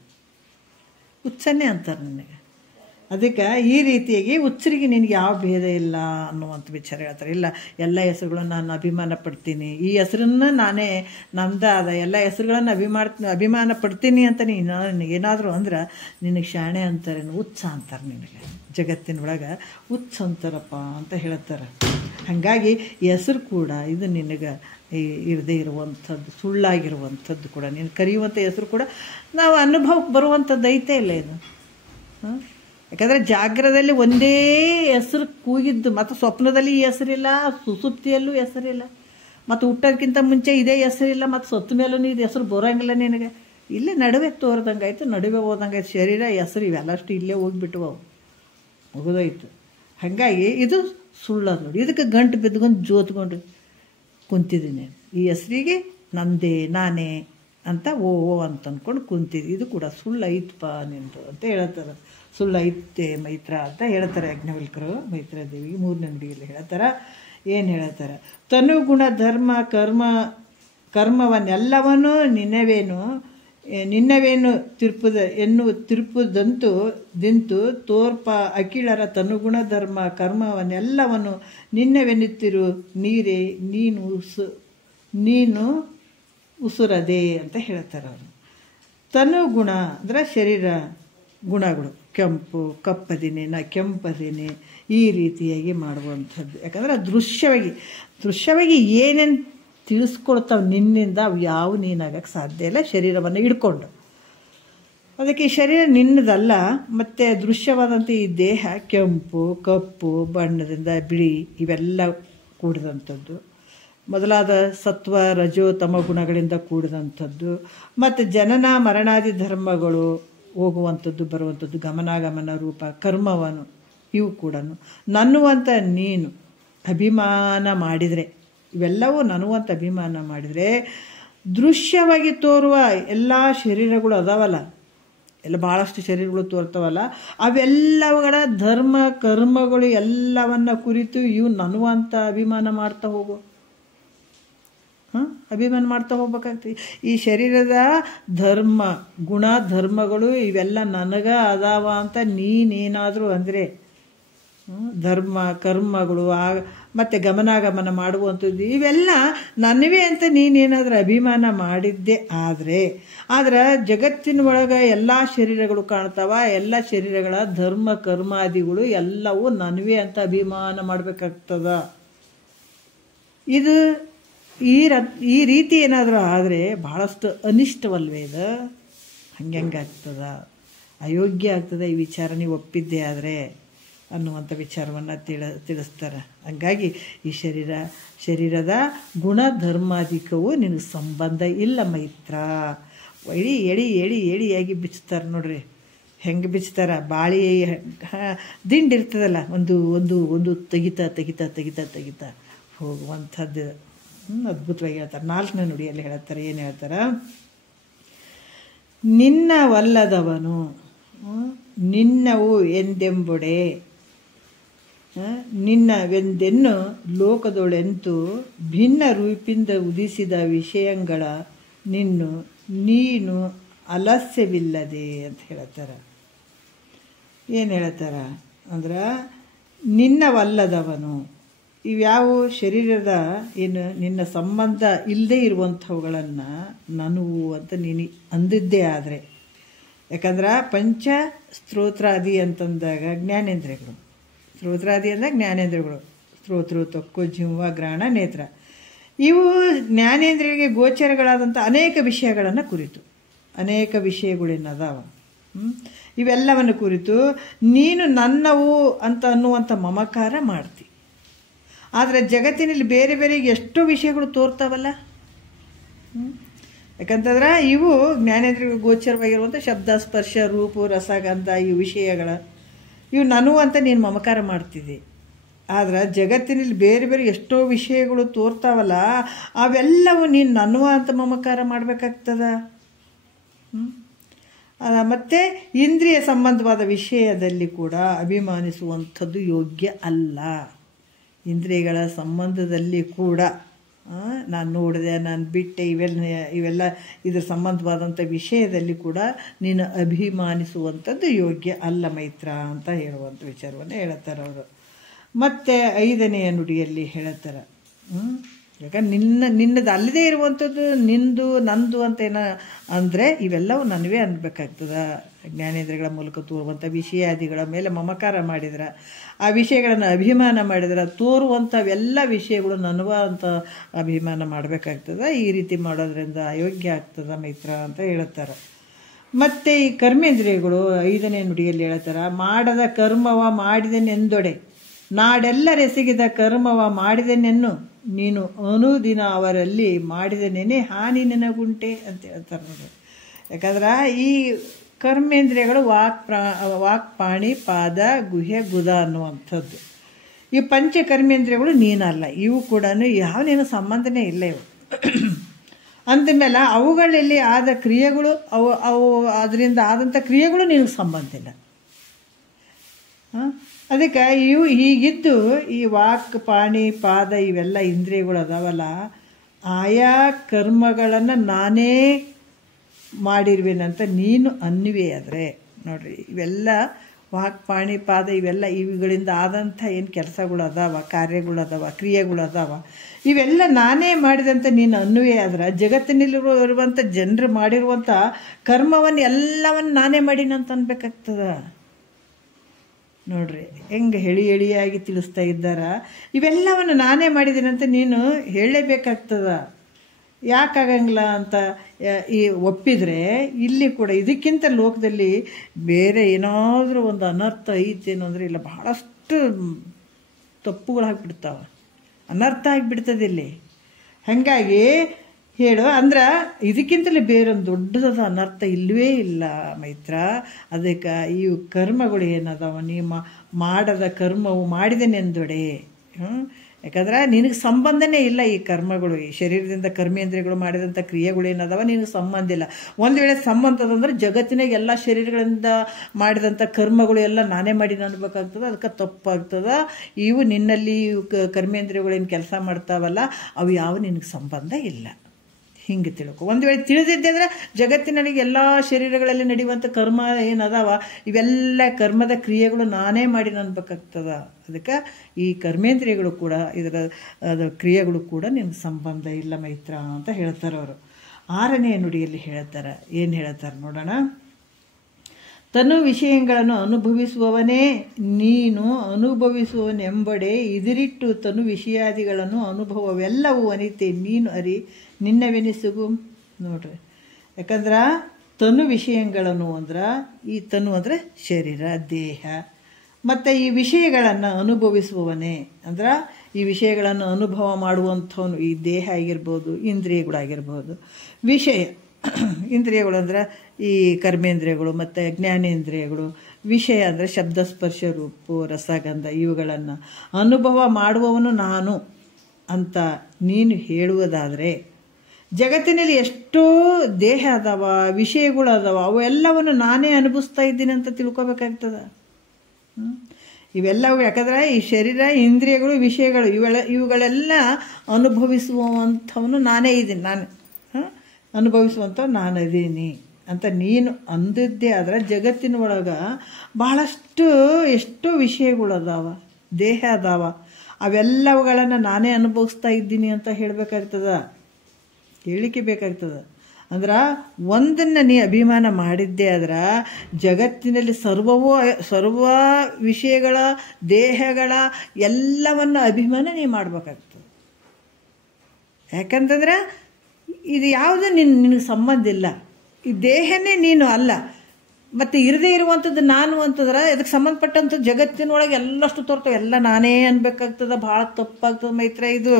ಹುಚ್ಚನ್ನೇ ಅಂತಾರೆ ನಿನಗೆ. ಅದಕ್ಕೆ ಈ ರೀತಿಯಾಗಿ ಹುಚ್ಚರಿಗೆ ನಿನಗೆ ಯಾವ ಭೇದ ಇಲ್ಲ ಅನ್ನುವಂಥ ವಿಚಾರ ಹೇಳ್ತಾರೆ. ಇಲ್ಲ, ಎಲ್ಲ ಹೆಸರುಗಳನ್ನು ನಾನು ಅಭಿಮಾನ ಪಡ್ತೀನಿ, ಈ ಹೆಸರನ್ನು ನಾನೇ ನಂದಾದ ಎಲ್ಲ ಹೆಸರುಗಳನ್ನು ಅಭಿಮಾನ ಪಡ್ತೀನಿ ಅಂತ ಏನಾದರೂ ಅಂದ್ರೆ ನಿನಗೆ ಶಾಣೆ ಅಂತಾರೆ, ಹುಚ್ಚ ಅಂತಾರೆ. ನಿನಗೆ ಜಗತ್ತಿನೊಳಗೆ ಹುಚ್ಚ ಅಂತಾರಪ್ಪ ಅಂತ ಹೇಳ್ತಾರೆ. ಹಾಗಾಗಿ ಹೆಸರು ಕೂಡ ಇದು ನಿನಗೆ ಇರದೇ ಇರುವಂಥದ್ದು, ಸುಳ್ಳಾಗಿರುವಂಥದ್ದು ಕೂಡ. ನೀನು ಕರೆಯುವಂಥ ಹೆಸರು ಕೂಡ ನಾವು ಅನುಭವಕ್ಕೆ ಬರುವಂಥದ್ದು ಐತೆ ಇಲ್ಲ ಇದು. ಯಾಕಂದರೆ ಜಾಗ್ರದಲ್ಲಿ ಒಂದೇ ಹೆಸರು ಕೂಗಿದ್ದು, ಮತ್ತು ಸ್ವಪ್ನದಲ್ಲಿ ಈ ಹೆಸರಿಲ್ಲ, ಸುಸುಪ್ತಿಯಲ್ಲೂ ಹೆಸರಿಲ್ಲ, ಮತ್ತು ಹುಟ್ಟೋದಕ್ಕಿಂತ ಮುಂಚೆ ಇದೇ ಹೆಸರಿಲ್ಲ, ಮತ್ತು ಸತ್ತ ಮೇಲೂ ಇದು ಹೆಸರು ಬರೋಂಗಿಲ್ಲ ನಿನಗೆ. ಇಲ್ಲೇ ನಡುವೆ ತೋರ್ದಂಗಾಯ್ತು, ನಡುವೆ ಹೋದಂಗಾಯ್ತು. ಶರೀರ ಹೆಸರು ಇವೆಲ್ಲಷ್ಟು ಇಲ್ಲೇ ಹೋಗಿಬಿಟ್ಟು ಮುಗಿದೋಯ್ತು. ಹಾಗಾಗಿ ಇದು ಸುಳ್ಳದು ನೋಡಿ. ಇದಕ್ಕೆ ಗಂಟು ಬಿದ್ದುಕೊಂಡು ಜೋತ್ಕೊಂಡು ಕುಂತಿದ್ದೀನಿ, ಈ ಹೆಸರಿಗೆ ನಂದೇ ನಾನೇ ಅಂತ ಓ ಅಂತ ಅಂದ್ಕೊಂಡು ಕುಂತಿದ್ದೆ. ಇದು ಕೂಡ ಸುಳ್ಳು ಐತಪ್ಪ ನಿಂದು ಅಂತ ಹೇಳ್ತಾರೆ. ಸುಳ್ಳು ಐತೆ ಮೈತ್ರ ಅಂತ ಹೇಳ್ತಾರೆ ಯಾಜ್ಞವಲ್ಕರು. ಮೈತ್ರಾದೇವಿಗೆ 3ನೇ ನುಡಿಯಲ್ಲಿ ಹೇಳ್ತಾರೆ. ಏನು ಹೇಳ್ತಾರೆ? ತನುಗುಣ ಧರ್ಮ ಕರ್ಮವನ್ನೆಲ್ಲವನ್ನೂ ನಿನ್ನವೇನು ತಿರುಪುದಂತೂ ದಿಂತು ತೋರ್ಪ ಅಖಿಳರ ತನುಗುಣ ಧರ್ಮ ಕರ್ಮವನ್ನೆಲ್ಲವನ್ನು ನಿನ್ನವೆನ್ನುತ್ತಿರು ನೀರೇ ನೀನು ಉಸುರದೆ ಅಂತ ಹೇಳ್ತಾರೆ ಅವರು. ತನುಗುಣ ಅಂದರೆ ಶರೀರ ಗುಣಗಳು, ಕೆಂಪು ಕಪ್ಪದಿನಿ, ನಾ ಕೆಂಪದಿನಿ, ಈ ರೀತಿಯಾಗಿ ಮಾಡುವಂಥದ್ದು. ಯಾಕಂದರೆ ದೃಶ್ಯವಾಗಿ ಏನೇನು ತಿಳಿಸ್ಕೊಡ್ತಾವೆ ನಿನ್ನಿಂದ, ಅವು ಯಾವ ನೀನಾಗಕ್ಕೆ ಸಾಧ್ಯ ಇಲ್ಲ ಶರೀರವನ್ನು ಹಿಡ್ಕೊಂಡು. ಅದಕ್ಕೆ ಈ ಶರೀರ ನಿನ್ನದಲ್ಲ. ಮತ್ತು ದೃಶ್ಯವಾದಂಥ ಈ ದೇಹ ಕೆಂಪು ಕಪ್ಪು ಬಣ್ಣದಿಂದ ಬಿಳಿ ಇವೆಲ್ಲ ಕೂಡಿದಂಥದ್ದು, ಮೊದಲಾದ ಸತ್ವ ರಜೋ ತಮ ಗುಣಗಳಿಂದ ಕೂಡಿದಂಥದ್ದು, ಮತ್ತು ಜನನ ಮರಣಾದಿ ಧರ್ಮಗಳು ಹೋಗುವಂಥದ್ದು ಬರುವಂಥದ್ದು, ಗಮನಾಗಮನ ರೂಪ ಕರ್ಮವನ್ನು ಇವು ಕೂಡ ನನ್ನುವಂಥ ನೀನು ಅಭಿಮಾನ ಮಾಡಿದರೆ, ಇವೆಲ್ಲವೂ ನನ್ನುವಂಥ ಅಭಿಮಾನ ಮಾಡಿದರೆ ದೃಶ್ಯವಾಗಿ ತೋರುವ ಎಲ್ಲ ಶರೀರಗಳು ಅದಾವಲ್ಲ, ಎಲ್ಲ ಭಾಳಷ್ಟು ಶರೀರಗಳು ತೋರ್ತಾವಲ್ಲ, ಅವೆಲ್ಲವುಗಳ ಧರ್ಮ ಕರ್ಮಗಳು ಎಲ್ಲವನ್ನ ಕುರಿತು ಇವು ನನ್ನುವಂಥ ಅಭಿಮಾನ ಮಾಡ್ತಾ ಹೋಗು. ಅಭಿಮಾನ ಮಾಡ್ತಾ ಹೋಗ್ಬೇಕಾಗ್ತದೆ. ಈ ಶರೀರದ ಧರ್ಮ ಗುಣ ಧರ್ಮಗಳು ಇವೆಲ್ಲ ನನಗ ಅದಾವ ಅಂತ ನೀನೇನಾದರೂ ಅಂದರೆ, ಧರ್ಮ ಕರ್ಮಗಳು ಮತ್ತು ಗಮನಾಗಮನ ಮಾಡುವಂಥದ್ದು ಇವೆಲ್ಲ ನನ್ನವೇ ಅಂತ ನೀನೇನಾದರೂ ಅಭಿಮಾನ ಮಾಡಿದ್ದೆ ಆದರೆ ಜಗತ್ತಿನ ಒಳಗೆ ಎಲ್ಲ ಶರೀರಗಳು ಕಾಣ್ತಾವ, ಎಲ್ಲ ಶರೀರಗಳ ಧರ್ಮ ಕರ್ಮಾದಿಗಳು ಎಲ್ಲವೂ ನನ್ನವೇ ಅಂತ ಅಭಿಮಾನ ಮಾಡಬೇಕಾಗ್ತದ. ಇದು ಈ ರೀತಿ ಏನಾದರೂ ಆದರೆ ಭಾಳಷ್ಟು ಅನಿಷ್ಟವಲ್ವೇ ಇದು? ಹಂಗಾಗ್ತದ, ಅಯೋಗ್ಯ ಆಗ್ತದೆ ಈ ವಿಚಾರ ನೀವು ಒಪ್ಪಿದ್ದೆ ಆದರೆ ಅನ್ನುವಂಥ ವಿಚಾರವನ್ನು ತಿಳಿಸ್ತಾರೆ. ಹಂಗಾಗಿ ಈ ಶರೀರದ ಗುಣ ಧರ್ಮಾಧಿಕವು ನಿನಗೆ ಸಂಬಂಧ ಇಲ್ಲ ಮೈತ್ರ. ಎಳಿಯಾಗಿ ಬಿಚ್ತಾರೆ ನೋಡ್ರಿ, ಹೆಂಗೆ ಬಿಚ್ತಾರೆ. ಬಾಳಿ ದಿಂಡಿರ್ತದಲ್ಲ, ಒಂದು ತೆಗಿತಾ ಹೋಗುವಂಥದ್ದು ಅದ್ಭುತವಾಗಿ ಹೇಳ್ತಾರೆ. 4ನೇ ನುಡಿಯಲ್ಲಿ ಹೇಳ್ತಾರೆ, ಏನು ಹೇಳ್ತಾರೆ? ನಿನ್ನವಲ್ಲದವನು ನಿನ್ನವು ಎಂದೆಂಬುಡೆ, ನಿನ್ನವೆಂದೆನ್ನು ಲೋಕದೊಳೆಂತು ಭಿನ್ನ ರೂಪಿಂದ ಉದಿಸಿದ ವಿಷಯಗಳ ನಿನ್ನು ನೀನು ಅಲಸ್ಯವಿಲ್ಲದೆ ಅಂತ ಹೇಳ್ತಾರೆ. ಏನು ಹೇಳ್ತಾರ ಅಂದ್ರೆ, ನಿನ್ನವಲ್ಲದವನು ಇವ್ಯಾವು ಶರೀರದ ಏನು ನಿನ್ನ ಸಂಬಂಧ ಇಲ್ಲದೆ ಇರುವಂಥವುಗಳನ್ನು ನನವು ಅಂತ ನೀನು ಅಂದಿದ್ದೇ ಆದರೆ, ಯಾಕಂದ್ರೆ ಪಂಚ ಸ್ತೋತ್ರಾದಿ ಅಂತಂದಾಗ ಜ್ಞಾನೇಂದ್ರಿಯಗಳು, ಸ್ತೋತ್ರಾದಿ ಅಂದಾಗ ಜ್ಞಾನೇಂದ್ರಿಯಗಳು, ಸ್ತೋತ್ರ, ತೊಕ್ಕು, ಜಿಹ್ವ, ಗ್ರಹಣ, ನೇತ್ರ, ಇವು ಜ್ಞಾನೇಂದ್ರಿಯರಿಗೆ ಗೋಚರಗಳಾದಂಥ ಅನೇಕ ವಿಷಯಗಳನ್ನು ಕುರಿತು, ಅನೇಕ ವಿಷಯಗಳೇನದಾವ, ಇವೆಲ್ಲವನ್ನು ಕುರಿತು ನೀನು ನನ್ನವು ಅಂತ ಅನ್ನುವಂಥ ಮಮಕಾರ ಮಾಡ್ತಿ. ಆದರೆ ಜಗತ್ತಿನಲ್ಲಿ ಬೇರೆ ಬೇರೆ ಎಷ್ಟೋ ವಿಷಯಗಳು ತೋರ್ತಾವಲ್ಲ. ಯಾಕಂತಂದ್ರೆ ಇವು ಜ್ಞಾನೇಂದ್ರಿಯ ಗೋಚರವಾಗಿರುವಂಥ ಶಬ್ದ, ಸ್ಪರ್ಶ, ರೂಪು, ರಸಗಂಧ ಈ ವಿಷಯಗಳ ಇವು ನಾನು ಅಂತ ನೀನು ಮಮಕಾರ ಮಾಡ್ತಿದ್ದೆ. ಆದ್ರೆ ಜಗತ್ತಿನಲ್ಲಿ ಬೇರೆ ಬೇರೆ ಎಷ್ಟೋ ವಿಷಯಗಳು ತೋರ್ತಾವಲ್ಲ, ಅವೆಲ್ಲವೂ ನೀನು ನನ್ನುವ ಅಂತ ಮಮಕಾರ ಮಾಡಬೇಕಾಗ್ತದ. ಮತ್ತು ಇಂದ್ರಿಯ ಸಂಬಂಧವಾದ ವಿಷಯದಲ್ಲಿ ಕೂಡ ಅಭಿಮಾನಿಸುವಂಥದ್ದು ಯೋಗ್ಯ ಅಲ್ಲ. ಇಂದ್ರಿಯಗಳ ಸಂಬಂಧದಲ್ಲಿ ಕೂಡ ನಾನು ನೋಡಿದೆ, ನಾನು ಬಿಟ್ಟೆ, ಇವೆಲ್ಲ ಇದ್ರ ಸಂಬಂಧವಾದಂಥ ವಿಷಯದಲ್ಲಿ ಕೂಡ ನೀನು ಅಭಿಮಾನಿಸುವಂಥದ್ದು ಯೋಗ್ಯ ಅಲ್ಲ ಮೈತ್ರ ಅಂತ ಹೇಳುವಂಥ ವಿಚಾರವನ್ನು ಹೇಳ್ತಾರೆ ಅವರು. ಮತ್ತು 5ನೆಯ ನುಡಿಯಲ್ಲಿ ಹೇಳ್ತಾರೆ, ಯಾಕಂದ್ರೆ ನಿನ್ನದು ಅಲ್ಲದೇ ಇರುವಂಥದ್ದು ನಿಂದು ನಂದು ಅಂತ ಅಂದರೆ ಇವೆಲ್ಲವೂ ನನವೇ ಅನ್ಬೇಕಾಗ್ತದೆ. ಜ್ಞಾನೇಂದ್ರಿಯಗಳ ಮೂಲಕ ತೋರುವಂಥ ವಿಷಯಾದಿಗಳ ಮೇಲೆ ಮಮಕಾರ ಮಾಡಿದ್ರೆ, ಆ ವಿಷಯಗಳನ್ನು ಅಭಿಮಾನ ಮಾಡಿದ್ರೆ ತೋರುವಂಥವೆಲ್ಲ ವಿಷಯಗಳು ನನವ ಅಂತ ಅಭಿಮಾನ ಮಾಡಬೇಕಾಗ್ತದೆ. ಈ ರೀತಿ ಮಾಡೋದ್ರಿಂದ ಅಯೋಗ್ಯ ಆಗ್ತದೆ ಮೈತ್ರ ಅಂತ ಹೇಳ್ತಾರೆ. ಮತ್ತು ಈ ಕರ್ಮೇಂದ್ರಿಯಗಳು 5ನೇ ನುಡಿಯಲ್ಲಿ ಹೇಳ್ತಾರೆ, ಮಾಡದ ಕರ್ಮವ ಮಾಡಿದನೆಂದೊಡೆ ನಾಡೆಲ್ಲರೆಸಗಿದ ಕರ್ಮವ ಮಾಡಿದನೆನ್ನು ನೀನು ಅನುದಿನ ಅವರಲ್ಲಿ ಮಾಡಿದನೇನೆ ಹಾನಿ ನಿನಗುಂಟೆ ಅಂತ ಹೇಳ್ತಾರೆ ನೋಡಿ. ಯಾಕಂದ್ರೆ ಈ ಕರ್ಮೇಂದ್ರಿಯಗಳು ವಾಕ್, ಪಾಣಿ, ಪಾದ, ಗುಹೆ, ಗುದ ಅನ್ನುವಂಥದ್ದು. ಈ ಪಂಚ ಕರ್ಮೇಂದ್ರಿಯಗಳು ನೀನಲ್ಲ, ಇವು ಕೂಡ ಯಾವನೇನು ಸಂಬಂಧನೇ ಇಲ್ಲ ಇವು. ಅಂದಮೇಲೆ ಅವುಗಳಲ್ಲಿ ಆದ ಕ್ರಿಯೆಗಳು ಅವು ಅದರಿಂದ ಆದಂಥ ಕ್ರಿಯೆಗಳು ನಿನಗೆ ಸಂಬಂಧ ಇಲ್ಲ. ಅದಕ್ಕೆ ಇವು ಹೀಗಿದ್ದು ಈ ವಾಕ್, ಪಾಣಿ, ಪಾದ ಇವೆಲ್ಲ ಇಂದ್ರಿಯಗಳು ಅದಾವಲ್ಲ, ಆಯಾ ಕರ್ಮಗಳನ್ನು ನಾನೇ ಮಾಡಿರುವೇನಂತ ನೀನು ಅನ್ನುವೆ. ಆದರೆ ನೋಡ್ರಿ, ಇವೆಲ್ಲ ವಾಕ್, ಪಾಣಿ, ಪಾದ ಇವೆಲ್ಲ ಇವುಗಳಿಂದ ಆದಂಥ ಏನು ಕೆಲಸಗಳು ಅದಾವ, ಕಾರ್ಯಗಳು ಅದಾವ, ಕ್ರಿಯೆಗಳು ಅದಾವ, ಇವೆಲ್ಲ ನಾನೇ ಮಾಡಿದಂಥ ನೀನು ಅನ್ನುವೆ. ಆದ್ರೆ ಜಗತ್ತಿನಲ್ಲಿರುವಂಥ ಜನರು ಮಾಡಿರುವಂಥ ಕರ್ಮವನ್ನು ಎಲ್ಲವನ್ನು ನಾನೇ ಮಾಡೀನಂತ ಅನ್ಬೇಕಾಗ್ತದ. ನೋಡ್ರಿ ಹೆಂಗೆ ಎಳಿಯಾಗಿ ತಿಳಿಸ್ತಾ ಇದ್ದಾರ. ಇವೆಲ್ಲವನ್ನು ನಾನೇ ಮಾಡಿದ್ದೀನಂತ ನೀನು ಹೇಳಲೇಬೇಕಾಗ್ತದ. ಯಾಕಾಗಂಗಿಲ್ಲ ಅಂತ ಈ ಒಪ್ಪಿದರೆ ಇಲ್ಲಿ ಕೂಡ ಇದಕ್ಕಿಂತ ಲೋಕದಲ್ಲಿ ಬೇರೆ ಏನಾದರೂ ಒಂದು ಅನರ್ಥ ಐತೇನು ಅಂದರೆ ಇಲ್ಲ, ಬಹಳಷ್ಟು ತಪ್ಪುಗಳು ಆಗಿಬಿಡ್ತಾವೆ, ಅನರ್ಥ ಆಗಿಬಿಡ್ತದೆ ಇಲ್ಲಿ. ಹಾಗಾಗಿ ಹೇಳು ಅಂದ್ರೆ ಇದಕ್ಕಿಂತಲೇ ಬೇರೊಂದು ದೊಡ್ಡದಾದ ಅನರ್ಥ ಇಲ್ಲವೇ ಇಲ್ಲ ಮೈತ್ರ. ಅದಕ್ಕೆ ಈ ಕರ್ಮಗಳು ಏನದಾವ, ನೀ ಮಾಡದ ಕರ್ಮವು ಮಾಡಿದನೆಂದೊಡೆ. ಯಾಕಂದ್ರೆ ನಿನಗೆ ಸಂಬಂಧನೇ ಇಲ್ಲ ಈ ಕರ್ಮಗಳು, ಈ ಶರೀರದಿಂದ ಕರ್ಮೇಂದ್ರಿಯಗಳು ಮಾಡಿದಂಥ ಕ್ರಿಯೆಗಳು ಏನದಾವ ನಿನಗೆ ಸಂಬಂಧ ಇಲ್ಲ. ಒಂದು ವೇಳೆ ಸಂಬಂಧ ಅದಂದ್ರೆ ಜಗತ್ತಿನಾಗ ಎಲ್ಲ ಶರೀರಗಳಿಂದ ಮಾಡಿದಂಥ ಕರ್ಮಗಳು ಎಲ್ಲ ನಾನೇ ಮಾಡಿ ಅನ್ಬೇಕಾಗ್ತದೆ. ಅದಕ್ಕೆ ತಪ್ಪಾಗ್ತದ. ಇವು ನಿನ್ನಲ್ಲಿ ಕರ್ಮೇಂದ್ರಿಯಗಳೇನು ಕೆಲಸ ಮಾಡ್ತಾವಲ್ಲ ಅವು ಯಾವ ನಿನಗೆ ಸಂಬಂಧ ಇಲ್ಲ. ಹಿಂಗೆ ತಿಳ್ಕೊ. ಒಂದು ವೇಳೆ ತಿಳಿದಿದ್ದೆ ಅಂದರೆ ಜಗತ್ತಿನಲ್ಲಿ ಎಲ್ಲ ಶರೀರಗಳಲ್ಲಿ ನಡೆಯುವಂಥ ಕರ್ಮ ಏನದಾವ ಇವೆಲ್ಲ ಕರ್ಮದ ಕ್ರಿಯೆಗಳು ನಾನೇ ಮಾಡಿ ಅನ್ಬೇಕಾಗ್ತದ. ಅದಕ್ಕೆ ಈ ಕರ್ಮೇಂದ್ರಿಯಗಳು ಕೂಡ ಅದರ ಕ್ರಿಯೆಗಳು ಕೂಡ ನಿಮ್ಗೆ ಸಂಬಂಧ ಇಲ್ಲ ಮೈತ್ರ ಅಂತ ಹೇಳ್ತಾರೆ ಅವರು. 6ನೇ ನುಡಿಯಲ್ಲಿ ಹೇಳ್ತಾರೆ, ಏನು ಹೇಳ್ತಾರೆ ನೋಡೋಣ. ತನು ವಿಷಯಗಳನ್ನು ಅನುಭವಿಸುವವನೇ ನೀನು ಅನುಭವಿಸುವನೆಂಬಡೆ ಇದಿರಿಟ್ಟು ತನು ವಿಷಯಾದಿಗಳನ್ನು ಅನುಭವವೆಲ್ಲವೂ ಅನಿತೆ ನೀನು ಅರಿ ನಿನ್ನವೆನಿಸುಗು. ನೋಡ್ರಿ, ಯಾಕಂದ್ರೆ ತನು ವಿಷಯಗಳನ್ನು ಅಂದ್ರೆ ಈ ತನು ಅಂದರೆ ಶರೀರ, ದೇಹ, ಮತ್ತು ಈ ವಿಷಯಗಳನ್ನು ಅನುಭವಿಸುವವನೇ ಅಂದ್ರೆ ಈ ವಿಷಯಗಳನ್ನು ಅನುಭವ ಮಾಡುವಂಥವನು ಈ ದೇಹ ಆಗಿರ್ಬೋದು, ಇಂದ್ರಿಯಗಳಾಗಿರ್ಬೋದು. ವಿಷಯ ಇಂದ್ರಿಯಗಳು ಅಂದರೆ ಈ ಕರ್ಮೇಂದ್ರಿಯಗಳು ಮತ್ತು ಜ್ಞಾನೇಂದ್ರಿಯಗಳು. ವಿಷಯ ಅಂದರೆ ಶಬ್ದ, ಸ್ಪರ್ಶ, ರೂಪು, ರಸಗಂಧ ಇವುಗಳನ್ನು ಅನುಭವ ಮಾಡುವವನು ನಾನು ಅಂತ ನೀನು ಹೇಳುವುದಾದರೆ ಜಗತ್ತಿನಲ್ಲಿ ಎಷ್ಟೋ ದೇಹ ಅದಾವ, ವಿಷಯಗಳು ಅದಾವ, ಅವೆಲ್ಲವನ್ನು ನಾನೇ ಅನುಭವಿಸ್ತಾ ಇದ್ದೀನಿ ಅಂತ ತಿಳ್ಕೊಬೇಕಾಗ್ತದೆ. ಇವೆಲ್ಲವೂ ಯಾಕಂದರೆ ಈ ಶರೀರ, ಇಂದ್ರಿಯಗಳು, ವಿಷಯಗಳು ಇವುಗಳೆಲ್ಲ ಅನುಭವಿಸುವಂಥವನು ನಾನೇ ಇದ್ದೀನಿ, ನಾನು ಅನುಭವಿಸುವಂಥ ನಾನು ಇದ್ದೀನಿ ಅಂತ ನೀನು ಅಂದಿದ್ದೇ ಆದರೆ ಜಗತ್ತಿನ ಒಳಗೆ ಭಾಳಷ್ಟು ಎಷ್ಟೋ ವಿಷಯಗಳು ಅದಾವ, ದೇಹ ಅದಾವ, ಅವೆಲ್ಲವುಗಳನ್ನು ನಾನೇ ಅನುಭವಿಸ್ತಾ ಇದ್ದೀನಿ ಅಂತ ಹೇಳಬೇಕಾಗ್ತದೆ, ಹೇಳಿಕೆ ಬೇಕಾಗ್ತದೆ. ಅಂದ್ರೆ ಒಂದನ್ನು ನೀ ಅಭಿಮಾನ ಮಾಡಿದ್ದೇ ಆದ್ರೆ ಜಗತ್ತಿನಲ್ಲಿ ಸರ್ವ ವಿಷಯಗಳ, ದೇಹಗಳ ಎಲ್ಲವನ್ನು ಅಭಿಮಾನ ನೀ ಮಾಡಬೇಕಾಗ್ತದೆ. ಯಾಕಂತಂದ್ರೆ ಇದು ಯಾವುದು ನಿನಗೆ ಸಂಬಂಧ ಇಲ್ಲ, ಈ ದೇಹನೇ ನೀನು ಅಲ್ಲ. ಮತ್ತು ಇರದೇ ಇರುವಂಥದ್ದು ನಾನು ಅಂತಂದ್ರೆ ಇದಕ್ಕೆ ಸಂಬಂಧಪಟ್ಟಂಥ ಜಗತ್ತಿನೊಳಗೆ ಎಲ್ಲಷ್ಟು ತೋರ್ತವೆ, ಎಲ್ಲ ನಾನೇ ಅನ್ಬೇಕಾಗ್ತದೆ. ಭಾಳ ತಪ್ಪಾಗ್ತದೆ ಮೈತ್ರ. ಇದು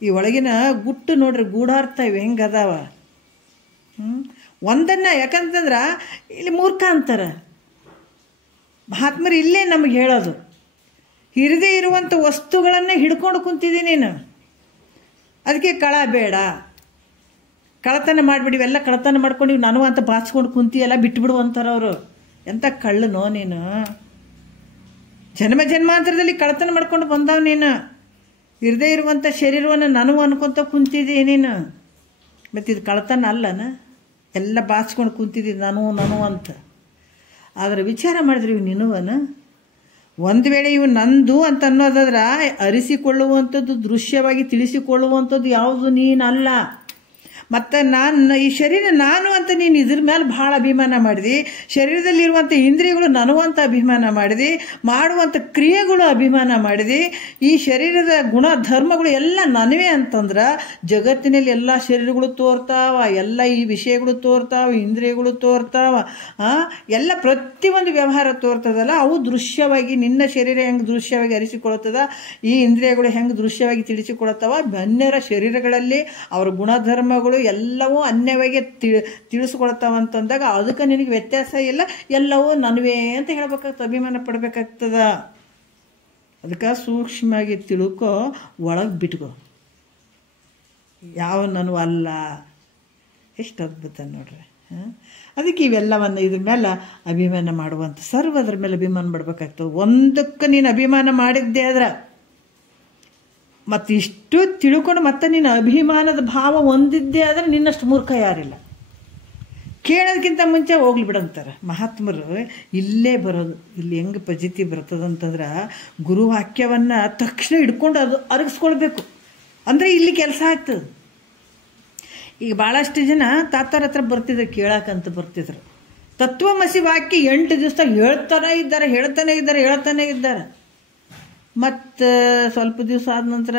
ಈ ಒಳಗಿನ ಗುಟ್ಟು ನೋಡ್ರಿ, ಗೂಢಾರ್ಥ ಇವೆ ಹೆಂಗೆ ಅದಾವ. ಒಂದನ್ನು ಯಾಕಂತಂದ್ರೆ ಇಲ್ಲಿ ಮೂರ್ಖ ಅಂತಾರೆ ಮಹಾತ್ಮರು, ಇಲ್ಲೇ ನಮಗೆ ಹೇಳೋದು, ಇರದೇ ಇರುವಂಥ ವಸ್ತುಗಳನ್ನು ಹಿಡ್ಕೊಂಡು ಕುಂತಿದ್ದೀನಿ ನೀನು, ಅದಕ್ಕೆ ಕಳ ಬೇಡ, ಕಳತನ ಮಾಡಿಬಿಡಿ, ಇವೆಲ್ಲ ಕಳತನ ಮಾಡ್ಕೊಂಡು ನಾನು ಅಂತ ಬಾಚ್ಕೊಂಡು ಕುಂತಿಯೆಲ್ಲ ಬಿಟ್ಬಿಡು ಅಂತಾರೆ ಅವರು. ಎಂಥ ಕಳ್ಳನೋ ನೀನು, ಜನ್ಮ ಜನ್ಮಾಂತರದಲ್ಲಿ ಕಳತನ ಮಾಡ್ಕೊಂಡು ಬಂದವ ನೀನು. ಇರದೇ ಇರುವಂಥ ಶರೀರವನ್ನು ನಾನು ಅನ್ಕೊಂತ ಕುಂತಿದ್ದೀ ನೀನು. ಮತ್ತು ಇದು ಕಳತನ ಅಲ್ಲನ, ಎಲ್ಲ ಬಾಚ್ಕೊಂಡು ಕುಂತಿದ್ದೀನಿ ನಾನು ಅಂತ. ಆದರೆ ವಿಚಾರ ಮಾಡಿದ್ರೆ ಇವು ನಿನ್ನವನ. ಒಂದು ವೇಳೆ ಇವು ನಂದು ಅಂತ ಅನ್ನೋದಾದ್ರೆ ಅರಿಸಿಕೊಳ್ಳುವಂಥದ್ದು, ದೃಶ್ಯವಾಗಿ ತಿಳಿಸಿಕೊಳ್ಳುವಂಥದ್ದು ಯಾವುದು ನೀನಲ್ಲ. ಮತ್ತು ಈ ಶರೀರ ನಾನು ಅಂತ ನೀನು ಇದ್ರ ಮೇಲೆ ಭಾಳ ಅಭಿಮಾನ ಮಾಡಿದಿ, ಶರೀರದಲ್ಲಿರುವಂಥ ಇಂದ್ರಿಯಗಳು ನನವು ಅಂತ ಅಭಿಮಾನ ಮಾಡಿದಿ, ಮಾಡುವಂಥ ಕ್ರಿಯೆಗಳು ಅಭಿಮಾನ ಮಾಡಿದಿ, ಈ ಶರೀರದ ಗುಣ ಧರ್ಮಗಳು ಎಲ್ಲ ನನವೇ ಅಂತಂದ್ರೆ ಜಗತ್ತಿನಲ್ಲಿ ಎಲ್ಲ ಶರೀರಗಳು ತೋರ್ತಾವ, ಎಲ್ಲ ಈ ವಿಷಯಗಳು ತೋರ್ತಾವ, ಇಂದ್ರಿಯಗಳು ತೋರ್ತಾವ, ಎಲ್ಲ ಪ್ರತಿಯೊಂದು ವ್ಯವಹಾರ ತೋರ್ತದಲ್ಲ, ಅವು ದೃಶ್ಯವಾಗಿ ನಿನ್ನ ಶರೀರ ಹೆಂಗೆ ದೃಶ್ಯವಾಗಿ ಅರಿಸಿಕೊಳ್ಳುತ್ತದ, ಈ ಇಂದ್ರಿಯಗಳು ಹೆಂಗೆ ದೃಶ್ಯವಾಗಿ ತಿಳಿಸಿಕೊಳ್ತಾವ. ಅನ್ಯರ ಶರೀರಗಳಲ್ಲಿ ಅವರ ಗುಣಧರ್ಮಗಳು ಎಲ್ಲವೂ ಅನ್ಯವಾಗಿ ತಿಳಿಸ್ಕೊಳ್ತಾವಂತಂದಾಗ ಅದಕ್ಕೆ ನಿನಗೆ ವ್ಯತ್ಯಾಸ ಇಲ್ಲ, ಎಲ್ಲವೂ ನನವೇ ಅಂತ ಹೇಳ್ಬೇಕಾಗ್ತದೆ, ಅಭಿಮಾನ ಪಡಬೇಕಾಗ್ತದ. ಅದಕ್ಕೆ ಸೂಕ್ಷ್ಮವಾಗಿ ತಿಳ್ಕೊ, ಒಳಗೆ ಬಿಟ್ಕೋ, ಯಾವ ನಾನು ಅಲ್ಲ. ಎಷ್ಟು ಅದ್ಭುತ ನೋಡ್ರಿ. ಅದಕ್ಕೆ ಇವೆಲ್ಲವನ್ನು ಇದ್ರ ಮೇಲೆ ಅಭಿಮಾನ ಮಾಡುವಂಥ ಸರ್ವದ್ರ ಮೇಲೆ ಅಭಿಮಾನ ಪಡ್ಬೇಕಾಗ್ತದೆ. ಒಂದಕ್ಕೆ ನೀನು ಅಭಿಮಾನ ಮಾಡಿದ್ದೇ ಆದ್ರೆ ಮತ್ತು ಇಷ್ಟು ತಿಳ್ಕೊಂಡು ಮತ್ತೆ ನೀನು ಅಭಿಮಾನದ ಭಾವ ಹೊಂದಿದ್ದೇ ಆದರೆ ನಿನ್ನಷ್ಟು ಮೂರ್ಖ ಯಾರಿಲ್ಲ. ಕೇಳೋದಕ್ಕಿಂತ ಮುಂಚೆ ಹೋಗ್ಲಿ ಬಿಡಂತಾರೆ ಮಹಾತ್ಮರು. ಇಲ್ಲೇ ಬರೋದು, ಇಲ್ಲಿ ಹೆಂಗೆ ಪದ್ಧತಿ ಬರ್ತದಂತಂದ್ರೆ ಗುರುವಾಕ್ಯವನ್ನು ತಕ್ಷಣ ಹಿಡ್ಕೊಂಡು ಅದು ಅರಗಿಸ್ಕೊಳ್ಬೇಕು, ಅಂದರೆ ಇಲ್ಲಿ ಕೆಲಸ ಆಗ್ತದೆ. ಈಗ ಭಾಳಷ್ಟು ಜನ ತಾತಾರ ಹತ್ರ ಬರ್ತಿದ್ರು, ಕೇಳಕ್ಕಂತ ಬರ್ತಿದ್ರು. ತತ್ವಮಸಿ ವಾಕ್ಯ 8 ದಿವಸ ಹೇಳ್ತಾನೆ ಇದ್ದಾರೆ. ಮತ್ತು ಸ್ವಲ್ಪ ದಿವಸ ಆದ ನಂತರ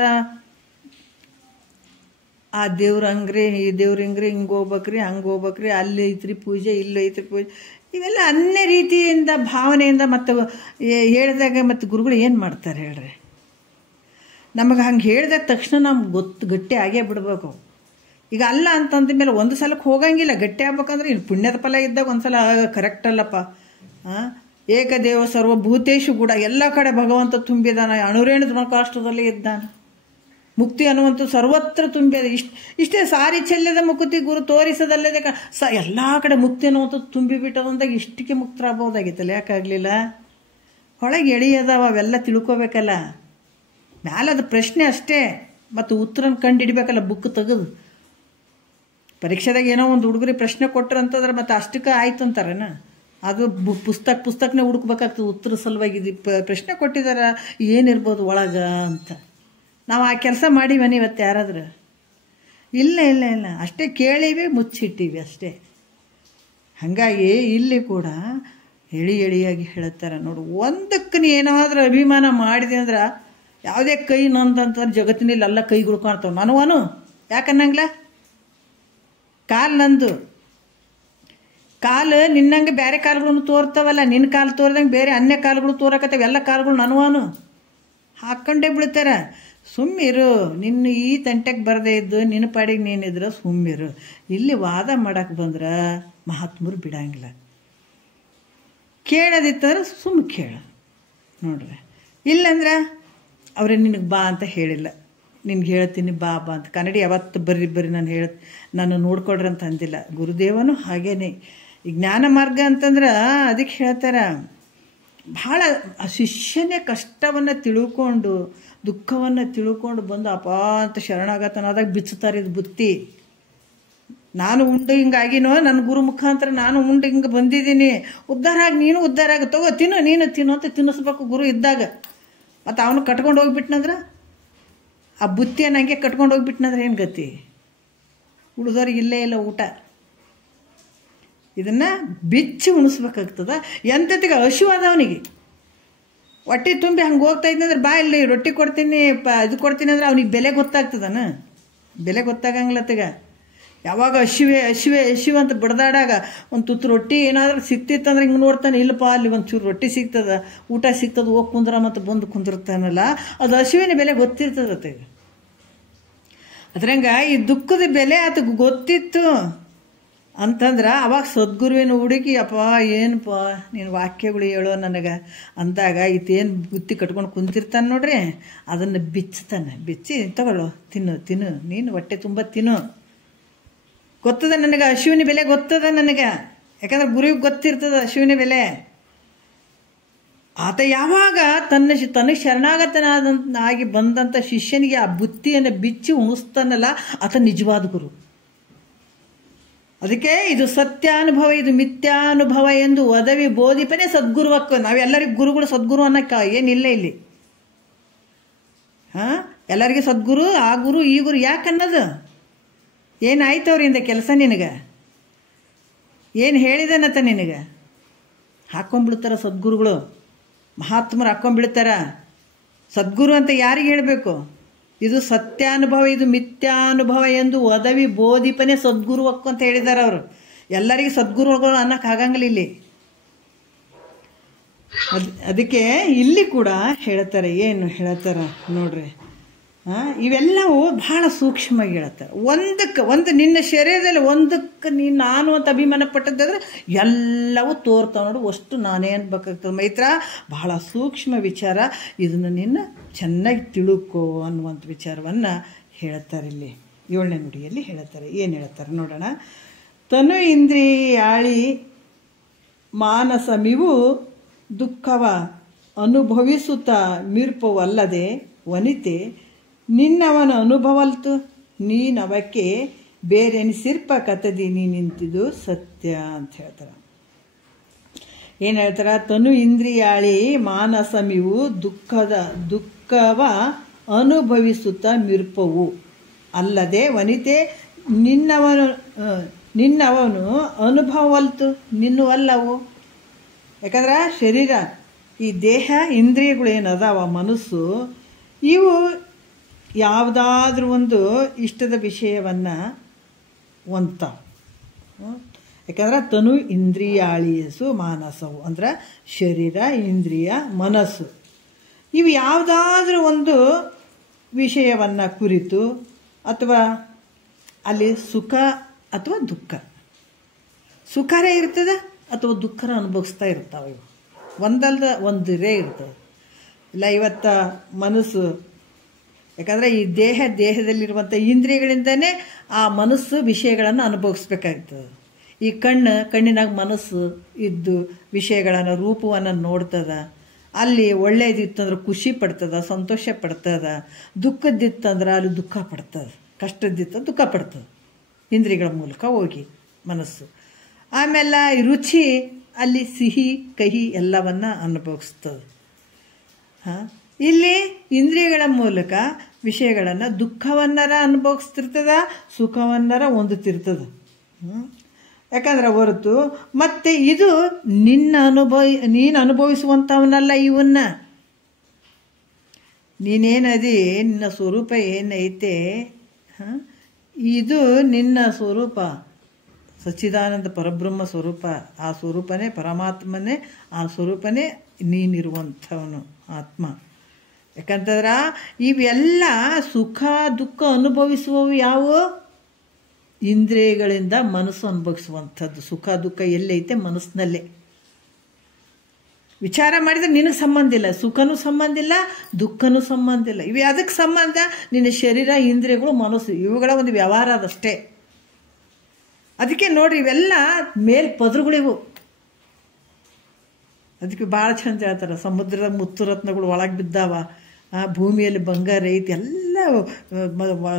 ಆ ದೇವ್ರ ಹಂಗ್ರಿ, ಈ ದೇವ್ರ ಹಿಂಗ್ರಿ, ಹಿಂಗೆ ಹೋಗ್ಬೇಕ್ರಿ, ಹಂಗೆ ಹೋಗ್ಬೇಕ್ರಿ, ಅಲ್ಲಿ ಐತ್ರಿ ಪೂಜೆ, ಇಲ್ಲಿ ಐತ್ರಿ ಪೂಜೆ, ಇವೆಲ್ಲ ಅನ್ಯ ರೀತಿಯಿಂದ ಭಾವನೆಯಿಂದ ಮತ್ತು ಹೇಳಿದಾಗ ಮತ್ತು ಗುರುಗಳು ಏನು ಮಾಡ್ತಾರೆ ಹೇಳ್ರಿ. ನಮಗೆ ಹಂಗೆ ಹೇಳಿದಾಗ ತಕ್ಷಣ ನಮ್ಗೆ ಗಟ್ಟಿ ಆಗೇ ಬಿಡಬೇಕು. ಈಗ ಅಲ್ಲ ಅಂತಂದ ಮೇಲೆ ಒಂದು ಸಲಕ್ಕೆ ಹೋಗಂಗಿಲ್ಲ, ಗಟ್ಟಿ ಆಗ್ಬೇಕಂದ್ರೆ ಇನ್ನು ಪುಣ್ಯದ ಫಲ ಇದ್ದಾಗ ಒಂದು ಸಲ ಕರೆಕ್ಟ್ ಅಲ್ಲಪ್ಪ. ಏಕದೇವ ಸರ್ವಭೂತೇಶು ಕೂಡ, ಎಲ್ಲ ಕಡೆ ಭಗವಂತ ತುಂಬಿದಾನ, ಅಣುರೇಣು ಧೃಣಕಾಷ್ಟದಲ್ಲಿ ಇದ್ದಾನೆ. ಮುಕ್ತಿ ಅನ್ನುವಂಥ ಸರ್ವತ್ರ ತುಂಬಿದೆ. ಇಷ್ಟೇ ಸಾರಿ ಚೆಲ್ಲದ ಮುಕುತಿ ಗುರು ತೋರಿಸದಲ್ಲದೆ ಎಲ್ಲ ಕಡೆ ಮುಕ್ತಿ ಅನ್ನುವಂಥದ್ದು ತುಂಬಿಬಿಟ್ಟದಂದಾಗ ಇಷ್ಟಕ್ಕೆ ಮುಕ್ತರಾಗಬಹುದಾಗಿತ್ತಲ್ಲ, ಯಾಕಾಗಲಿಲ್ಲ? ಹೊಳಗೆ ಎಳೆಯದಾವ, ಅವೆಲ್ಲ ತಿಳ್ಕೊಬೇಕಲ್ಲ. ಮ್ಯಾಲದ ಪ್ರಶ್ನೆ ಅಷ್ಟೇ, ಮತ್ತು ಉತ್ತರನ ಕಂಡು ಹಿಡಿಬೇಕಲ್ಲ ಬುಕ್ ತೆಗೆದು. ಪರೀಕ್ಷೆದಾಗ ಏನೋ ಒಂದು ಹುಡುಗರಿ ಪ್ರಶ್ನೆ ಕೊಟ್ರಂತಂದ್ರೆ ಮತ್ತೆ ಅಷ್ಟಕ್ಕೆ ಆಯ್ತು ಅಂತಾರೇನ? ಅದು ಪುಸ್ತಕನೇ ಹುಡುಕ್ಬೇಕಾಗ್ತದೆ ಉತ್ತರ ಸಲುವಾಗಿ. ಪ್ರಶ್ನೆ ಕೊಟ್ಟಿದಾರ, ಏನಿರ್ಬೋದು ಒಳಗೆ ಅಂತ. ನಾವು ಆ ಕೆಲಸ ಮಾಡಿವನಿ ಇವತ್ತು ಯಾರಾದ್ರೂ? ಇಲ್ಲ, ಅಷ್ಟೇ ಕೇಳೀವಿ, ಮುಚ್ಚಿಟ್ಟಿವಿ ಅಷ್ಟೇ. ಹಾಗಾಗಿ ಇಲ್ಲಿ ಕೂಡ ಎಳಿಯಾಗಿ ಹೇಳ್ತಾರೆ ನೋಡು, ಒಂದಕ್ಕೆ ನೀ ಏನಾದರೂ ಅಭಿಮಾನ ಮಾಡಿದೆ ಅಂದ್ರೆ ಯಾವುದೇ ಕೈ ನಂದಂತಂದ್ರೆ ಜಗತ್ತಿನಲ್ಲಿ ಎಲ್ಲ ಕೈಗಳು ಕಾಣ್ತಾವೆ. ನಾನು ಯಾಕನ್ನಂಗ್ಲ? ಕಾಲು ನಂದು, ಕಾಲು ನಿನ್ನಂಗೆ ಬೇರೆ ಕಾಲುಗಳನ್ನು ತೋರ್ತಾವಲ್ಲ, ನಿನ್ನ ಕಾಲು ತೋರ್ದಂಗೆ ಬೇರೆ ಅನ್ಯ ಕಾಲುಗಳು ತೋರಕತ್ತವೆ. ಎಲ್ಲ ಕಾಲುಗಳು ನನವಾನು ಹಾಕ್ಕೊಂಡೇ ಬಿಡ್ತಾರೆ. ಸುಮ್ಮಿರು, ನಿನ್ನ ಈ ತಂಟೆಗೆ ಬರದೇ ಇದ್ದು ನಿನ್ನ ಪಾಡಿಗೆ ನೀನಿದ್ರೆ ಸುಮ್ಮಿರು. ಇಲ್ಲಿ ವಾದ ಮಾಡಕ್ಕೆ ಬಂದ್ರೆ ಮಹಾತ್ಮರು ಬಿಡಂಗಿಲ್ಲ. ಕೇಳೋದಿತ್ತಂದ್ರೆ ಸುಮ್ಮ ಕೇಳ ನೋಡ್ರಿ. ಇಲ್ಲಂದ್ರೆ ಅವ್ರೆ ನಿನಗೆ ಬಾ ಅಂತ ಹೇಳಿಲ್ಲ, ನಿನ್ಗೆ ಹೇಳ್ತೀನಿ ಬಾ ಬಾ ಅಂತ. ಕನ್ನಡಿ ಯಾವತ್ತು ಬರ್ರಿ ನಾನು ನೋಡ್ಕೊಡ್ರಿ ಅಂತ ಅಂದಿಲ್ಲ. ಗುರುದೇವನು ಹಾಗೇನೆ. ಈ ಜ್ಞಾನ ಮಾರ್ಗ ಅಂತಂದ್ರೆ ಅದಕ್ಕೆ ಹೇಳ್ತಾರೆ, ಭಾಳ ಶಿಷ್ಯನೇ ಕಷ್ಟವನ್ನು ತಿಳ್ಕೊಂಡು ದುಃಖವನ್ನು ತಿಳ್ಕೊಂಡು ಬಂದು ಅಪ್ಪ ಅಂತ ಶರಣಾಗತನಾದಾಗ ಬಿಚ್ಚುತ್ತಾರೆ ಇದು ಬುತ್ತಿ. ನಾನು ಉಂಡು ಹಿಂಗಾಗಿನೋ, ನನ್ನ ಗುರು ಮುಖಾಂತರ ನಾನು ಉಂಡು ಹಿಂಗೆ ಬಂದಿದ್ದೀನಿ, ಉದ್ಧಾರ ಆಗಿ ನೀನು ಉದ್ಧಾರ ಆಗ, ತಗೋ ತಿನ್ನು ನೀನು ತಿನ್ನು ಅಂತ ತಿನ್ನಿಸ್ಬೇಕು ಗುರು ಇದ್ದಾಗ. ಮತ್ತು ಅವನು ಕಟ್ಕೊಂಡು ಹೋಗ್ಬಿಟ್ನಂದ್ರೆ, ಆ ಬುತ್ತಿಯನ್ನು ಹಂಗೆ ಕಟ್ಕೊಂಡು ಹೋಗ್ಬಿಟ್ನಂದ್ರೆ ಏನು ಗತಿ? ಉಳಿದವ್ರಿಗೆ ಇಲ್ಲೇ ಇಲ್ಲ ಊಟ. ಇದನ್ನು ಬಿಚ್ಚಿ ಉಣಿಸ್ಬೇಕಾಗ್ತದ. ಎಂಥತ್ತಿಗೆ ಹಸಿವಾದವನಿಗೆ ಹೊಟ್ಟೆ ತುಂಬಿ ಹಂಗೆ ಹೋಗ್ತಾ ಇದ್ದಂದ್ರೆ ಬಾ ಇಲ್ಲಿ ರೊಟ್ಟಿ ಕೊಡ್ತೀನಿ ಇದು ಕೊಡ್ತೀನಿ ಅಂದ್ರೆ ಅವ್ನಿಗೆ ಬೆಲೆ ಗೊತ್ತಾಗ್ತದನ? ಬೆಲೆ ಗೊತ್ತಾಗಂಗಿಲ್ಲತ್ತಗ. ಯಾವಾಗ ಹಸಿವೆ ಅಂತ ಬಡ್ದಾಡಾಗ ಒಂದು ತುತ್ತು ರೊಟ್ಟಿ ಏನಾದರೂ ಸಿಕ್ತಿತ್ತಂದ್ರೆ ಹಿಂಗೆ ನೋಡ್ತಾನೆ, ಇಲ್ಲಪ್ಪ ಅಲ್ಲಿ ಒಂದು ಚೂರು ರೊಟ್ಟಿ ಸಿಗ್ತದ, ಊಟ ಸಿಗ್ತದೆ, ಹೋಗಿ ಕುಂದ್ರ ಮತ್ತು ಬಂದು ಕುಂದಿರ್ತಾನಲ್ಲ, ಅದು ಹಸಿವಿನ ಬೆಲೆ ಗೊತ್ತಿರ್ತದತ್ತಗ. ಅದ್ರಂಗ ಈ ದುಃಖದ ಬೆಲೆ ಆತಗೆ ಗೊತ್ತಿತ್ತು ಅಂತಂದ್ರೆ ಅವಾಗ ಸದ್ಗುರುವಿನ ಹುಡುಗಿ ಅಪ್ಪ ಏನಪ್ಪ ನೀನು ವಾಕ್ಯಗಳು ಹೇಳೋ ನನಗೆ ಅಂದಾಗ ಈತೇನು ಬುತ್ತಿ ಕಟ್ಕೊಂಡು ಕುಂತಿರ್ತಾನೆ ನೋಡ್ರಿ, ಅದನ್ನು ಬಿಚ್ಚುತ್ತಾನೆ. ಬಿಚ್ಚಿ ತಗೊಳ್ಳೋ ತಿನ್ನು ನೀನು ಹೊಟ್ಟೆ ತುಂಬ ತಿನ್ನು. ಗೊತ್ತದ ನನಗೆ ಹಸಿವಿನ ಬೆಲೆ ಗೊತ್ತದ ನನಗೆ, ಯಾಕಂದ್ರೆ ಗುರುವಿಗೆ ಗೊತ್ತಿರ್ತದ ಹಸಿವಿನ ಬೆಲೆ. ಆತ ಯಾವಾಗ ತನಗೆ ಶರಣಾಗತನಾಗಿ ಬಂದಂಥ ಶಿಷ್ಯನಿಗೆ ಆ ಬುತ್ತಿಯನ್ನು ಬಿಚ್ಚಿ ಉಣಿಸ್ತಾನಲ್ಲ, ಆತ ನಿಜವಾದ ಗುರು. ಅದಕ್ಕೆ ಇದು ಸತ್ಯಾನುಭವ, ಇದು ಮಿಥ್ಯಾನುಭವ ಎಂದು ಒದವಿ ಬೋಧಿಪನೇ ಸದ್ಗುರುವಕ್ಕ. ನಾವೆಲ್ಲರಿಗೂ ಗುರುಗಳು ಸದ್ಗುರು ಅನ್ನಕ್ಕ ಏನಿಲ್ಲ ಇಲ್ಲಿ. ಎಲ್ಲರಿಗೂ ಸದ್ಗುರು, ಆ ಗುರು ಈ ಗುರು ಯಾಕನ್ನೋದು? ಏನಾಯ್ತು ಅವರಿಂದ ಕೆಲಸ ನಿನಗೆ? ಏನು ಹೇಳಿದನತ್ತ ನಿನಗೆ? ಹಾಕ್ಕೊಂಡ್ಬಿಡ್ತಾರ ಸದ್ಗುರುಗಳು, ಮಹಾತ್ಮರು ಹಾಕ್ಕೊಂಡ್ಬಿಡ್ತಾರ. ಸದ್ಗುರು ಅಂತ ಯಾರಿಗೆ ಹೇಳಬೇಕು? ಇದು ಸತ್ಯಾನುಭವ, ಇದು ಮಿಥ್ಯಾನುಭವ ಎಂದು ಒದವಿ ಬೋಧಿಪನೇ ಸದ್ಗುರು ಹಕ್ಕು ಅಂತ ಹೇಳಿದ್ದಾರೆ ಅವರು. ಎಲ್ಲರಿಗೂ ಸದ್ಗುರುಗಳು ಅನ್ನಕ್ಕೆ ಆಗಂಗಿಲ್ಲ ಇಲ್ಲಿ. ಅದಕ್ಕೆ ಇಲ್ಲಿ ಕೂಡ ಹೇಳ್ತಾರೆ, ಏನು ಹೇಳ್ತಾರೆ ನೋಡ್ರಿ, ಇವೆಲ್ಲವೂ ಬಹಳ ಸೂಕ್ಷ್ಮವಾಗಿ ಹೇಳ್ತಾರೆ. ಒಂದು ನಿನ್ನ ಶರೀರದಲ್ಲಿ ಒಂದಕ್ಕೆ ನೀನು ನಾನು ಅಂತ ಅಭಿಮಾನ ಪಟ್ಟದ್ದಾದ್ರೆ ಎಲ್ಲವೂ ತೋರ್ತಾವ ನೋಡು, ಅಷ್ಟು ನಾನೇ ಅನ್ಬೇಕಾಗ್ತದೆ ಮೈತ್ರ. ಬಹಳ ಸೂಕ್ಷ್ಮ ವಿಚಾರ, ಇದನ್ನು ನಿನ್ನ ಚೆನ್ನಾಗಿ ತಿಳುಕೋ ಅನ್ನುವಂಥ ವಿಚಾರವನ್ನು ಹೇಳ್ತಾರೆ ಇಲ್ಲಿ 7ನೇ ನುಡಿಯಲ್ಲಿ ಹೇಳ್ತಾರೆ. ಏನು ಹೇಳ್ತಾರೆ ನೋಡೋಣ. ತನು ಇಂದ್ರಿಯಾಳಿ ಮಾನಸಮಿವು ದುಃಖವ ಅನುಭವಿಸುತ್ತಾ ಮಿರ್ಪವಲ್ಲದೆ ವನಿತೆ ನಿನ್ನವನ ಅನುಭವಲ್ತು ನೀನವಕ್ಕೆ ಬೇರೆನಿಸಿರ್ಪ ಕತದಿ ನೀ ನಿಂತಿದ್ದು ಸತ್ಯ ಅಂತ ಹೇಳ್ತಾರೆ. ಏನು ಹೇಳ್ತಾರ? ತನು ಇಂದ್ರಿಯಾಳಿ ಮಾನಸಮಿವು ದುಃಖವ ಅನುಭವಿಸುತ್ತಾ ಮಿರ್ಪವು ಅಲ್ಲದೆ ವನಿತೆ ನಿನ್ನವನು ಅನುಭವಲ್ತು ನಿನ್ನವಲ್ಲವು. ಯಾಕಂದ್ರೆ ಶರೀರ, ಈ ದೇಹ, ಇಂದ್ರಿಯಗಳು ಏನದಾವ, ಮನಸ್ಸು, ಇವು ಯಾವುದಾದ್ರೂ ಒಂದು ಇಷ್ಟದ ವಿಷಯವನ್ನು ಹೊಂದ್ತಾವೆ. ಯಾಕಂದ್ರೆ ತನು ಇಂದ್ರಿಯಾಳಿಯಸು ಮಾನಸವು ಅಂದ್ರೆ ಶರೀರ, ಇಂದ್ರಿಯ, ಮನಸ್ಸು, ಇವು ಯಾವುದಾದ್ರೂ ಒಂದು ವಿಷಯವನ್ನು ಕುರಿತು ಅಥವಾ ಅಲ್ಲಿ ಸುಖ ಅಥವಾ ದುಃಖ, ಸುಖರೇ ಇರ್ತದೆ ಅಥವಾ ದುಃಖರ ಅನುಭವಿಸ್ತಾ ಇರ್ತಾವೆ. ಇವು ಒಂದಲ್ದ ಒಂದಿರೇ ಇರ್ತವೆ. ಇಲ್ಲ ಇವತ್ತ ಮನಸ್ಸು, ಯಾಕಂದರೆ ಈ ದೇಹದಲ್ಲಿರುವಂಥ ಇಂದ್ರಿಯಗಳಿಂದನೇ ಆ ಮನಸ್ಸು ವಿಷಯಗಳನ್ನು ಅನುಭವಿಸ್ಬೇಕಾಗ್ತದೆ. ಈ ಕಣ್ಣಿನಾಗ ಮನಸ್ಸು ಇದ್ದು ವಿಷಯಗಳನ್ನು, ರೂಪವನ್ನು ನೋಡ್ತದ. ಅಲ್ಲಿ ಒಳ್ಳೇದಿತ್ತಂದ್ರೆ ಖುಷಿ ಪಡ್ತದ, ಸಂತೋಷ ಪಡ್ತದ. ದುಃಖದ್ದಿತ್ತಂದ್ರೆ ಅಲ್ಲಿ ದುಃಖ ಪಡ್ತದೆ, ಕಷ್ಟದ್ದಿತ್ತ ದುಃಖ ಪಡ್ತದೆ. ಇಂದ್ರಿಯಗಳ ಮೂಲಕ ಹೋಗಿ ಮನಸ್ಸು. ಆಮೇಲೆ ರುಚಿ, ಅಲ್ಲಿ ಸಿಹಿ ಕಹಿ ಎಲ್ಲವನ್ನ ಅನುಭವಿಸ್ತದೆ. ಇಲ್ಲಿ ಇಂದ್ರಿಯಗಳ ಮೂಲಕ ವಿಷಯಗಳನ್ನು, ದುಃಖವನ್ನರ ಅನುಭವಿಸ್ತಿರ್ತದ, ಸುಖವನ್ನರ ಹೊಂದುತ್ತಿರ್ತದ. ಯಾಕಂದ್ರೆ ಹೊರತು ಮತ್ತೆ ಇದು ನೀನು ಅನುಭವಿಸುವಂಥವನ್ನಲ್ಲ. ಇವನ್ನ ನೀನೇನದಿ, ನಿನ್ನ ಸ್ವರೂಪ ಏನೈತೆ, ಇದು ನಿನ್ನ ಸ್ವರೂಪ ಸಚ್ಚಿದಾನಂದ ಪರಬ್ರಹ್ಮ ಸ್ವರೂಪ. ಆ ಸ್ವರೂಪನೇ ಪರಮಾತ್ಮನೇ, ಆ ಸ್ವರೂಪನೇ ನೀನಿರುವಂಥವನು ಆತ್ಮ. ಯಾಕಂತಂದ್ರೆ ಇವೆಲ್ಲ ಸುಖ ದುಃಖ ಅನುಭವಿಸುವವು ಯಾವುವು? ಇಂದ್ರಿಯಗಳಿಂದ ಮನಸ್ಸು ಅನುಭವಿಸುವಂಥದ್ದು. ಸುಖ ದುಃಖ ಎಲ್ಲೈತೆ? ಮನಸ್ಸಿನಲ್ಲೇ. ವಿಚಾರ ಮಾಡಿದರೆ ನಿನಗೆ ಸಂಬಂಧ ಇಲ್ಲ, ಸುಖನೂ ಸಂಬಂಧ ಇಲ್ಲ, ದುಃಖನೂ ಸಂಬಂಧ ಇಲ್ಲ. ಇವು ಅದಕ್ಕೆ ಸಂಬಂಧ? ನಿನ್ನ ಶರೀರ, ಇಂದ್ರಿಯಗಳು, ಮನಸ್ಸು, ಇವುಗಳ ಒಂದು ವ್ಯವಹಾರ ಅದಷ್ಟೇ. ಅದಕ್ಕೆ ನೋಡ್ರಿ, ಇವೆಲ್ಲ ಮೇಲ್ ಪದರುಗಳಿವು. ಅದಕ್ಕೆ ಭಾಳ ಚಂದ ಹೇಳ್ತಾರೆ, ಸಮುದ್ರದ ಮುತ್ತು ರತ್ನಗಳು ಒಳಗೆ ಬಿದ್ದಾವ, ಭೂಮಿಯಲ್ಲಿ ಬಂಗಾರ ಐತಿ, ಎಲ್ಲ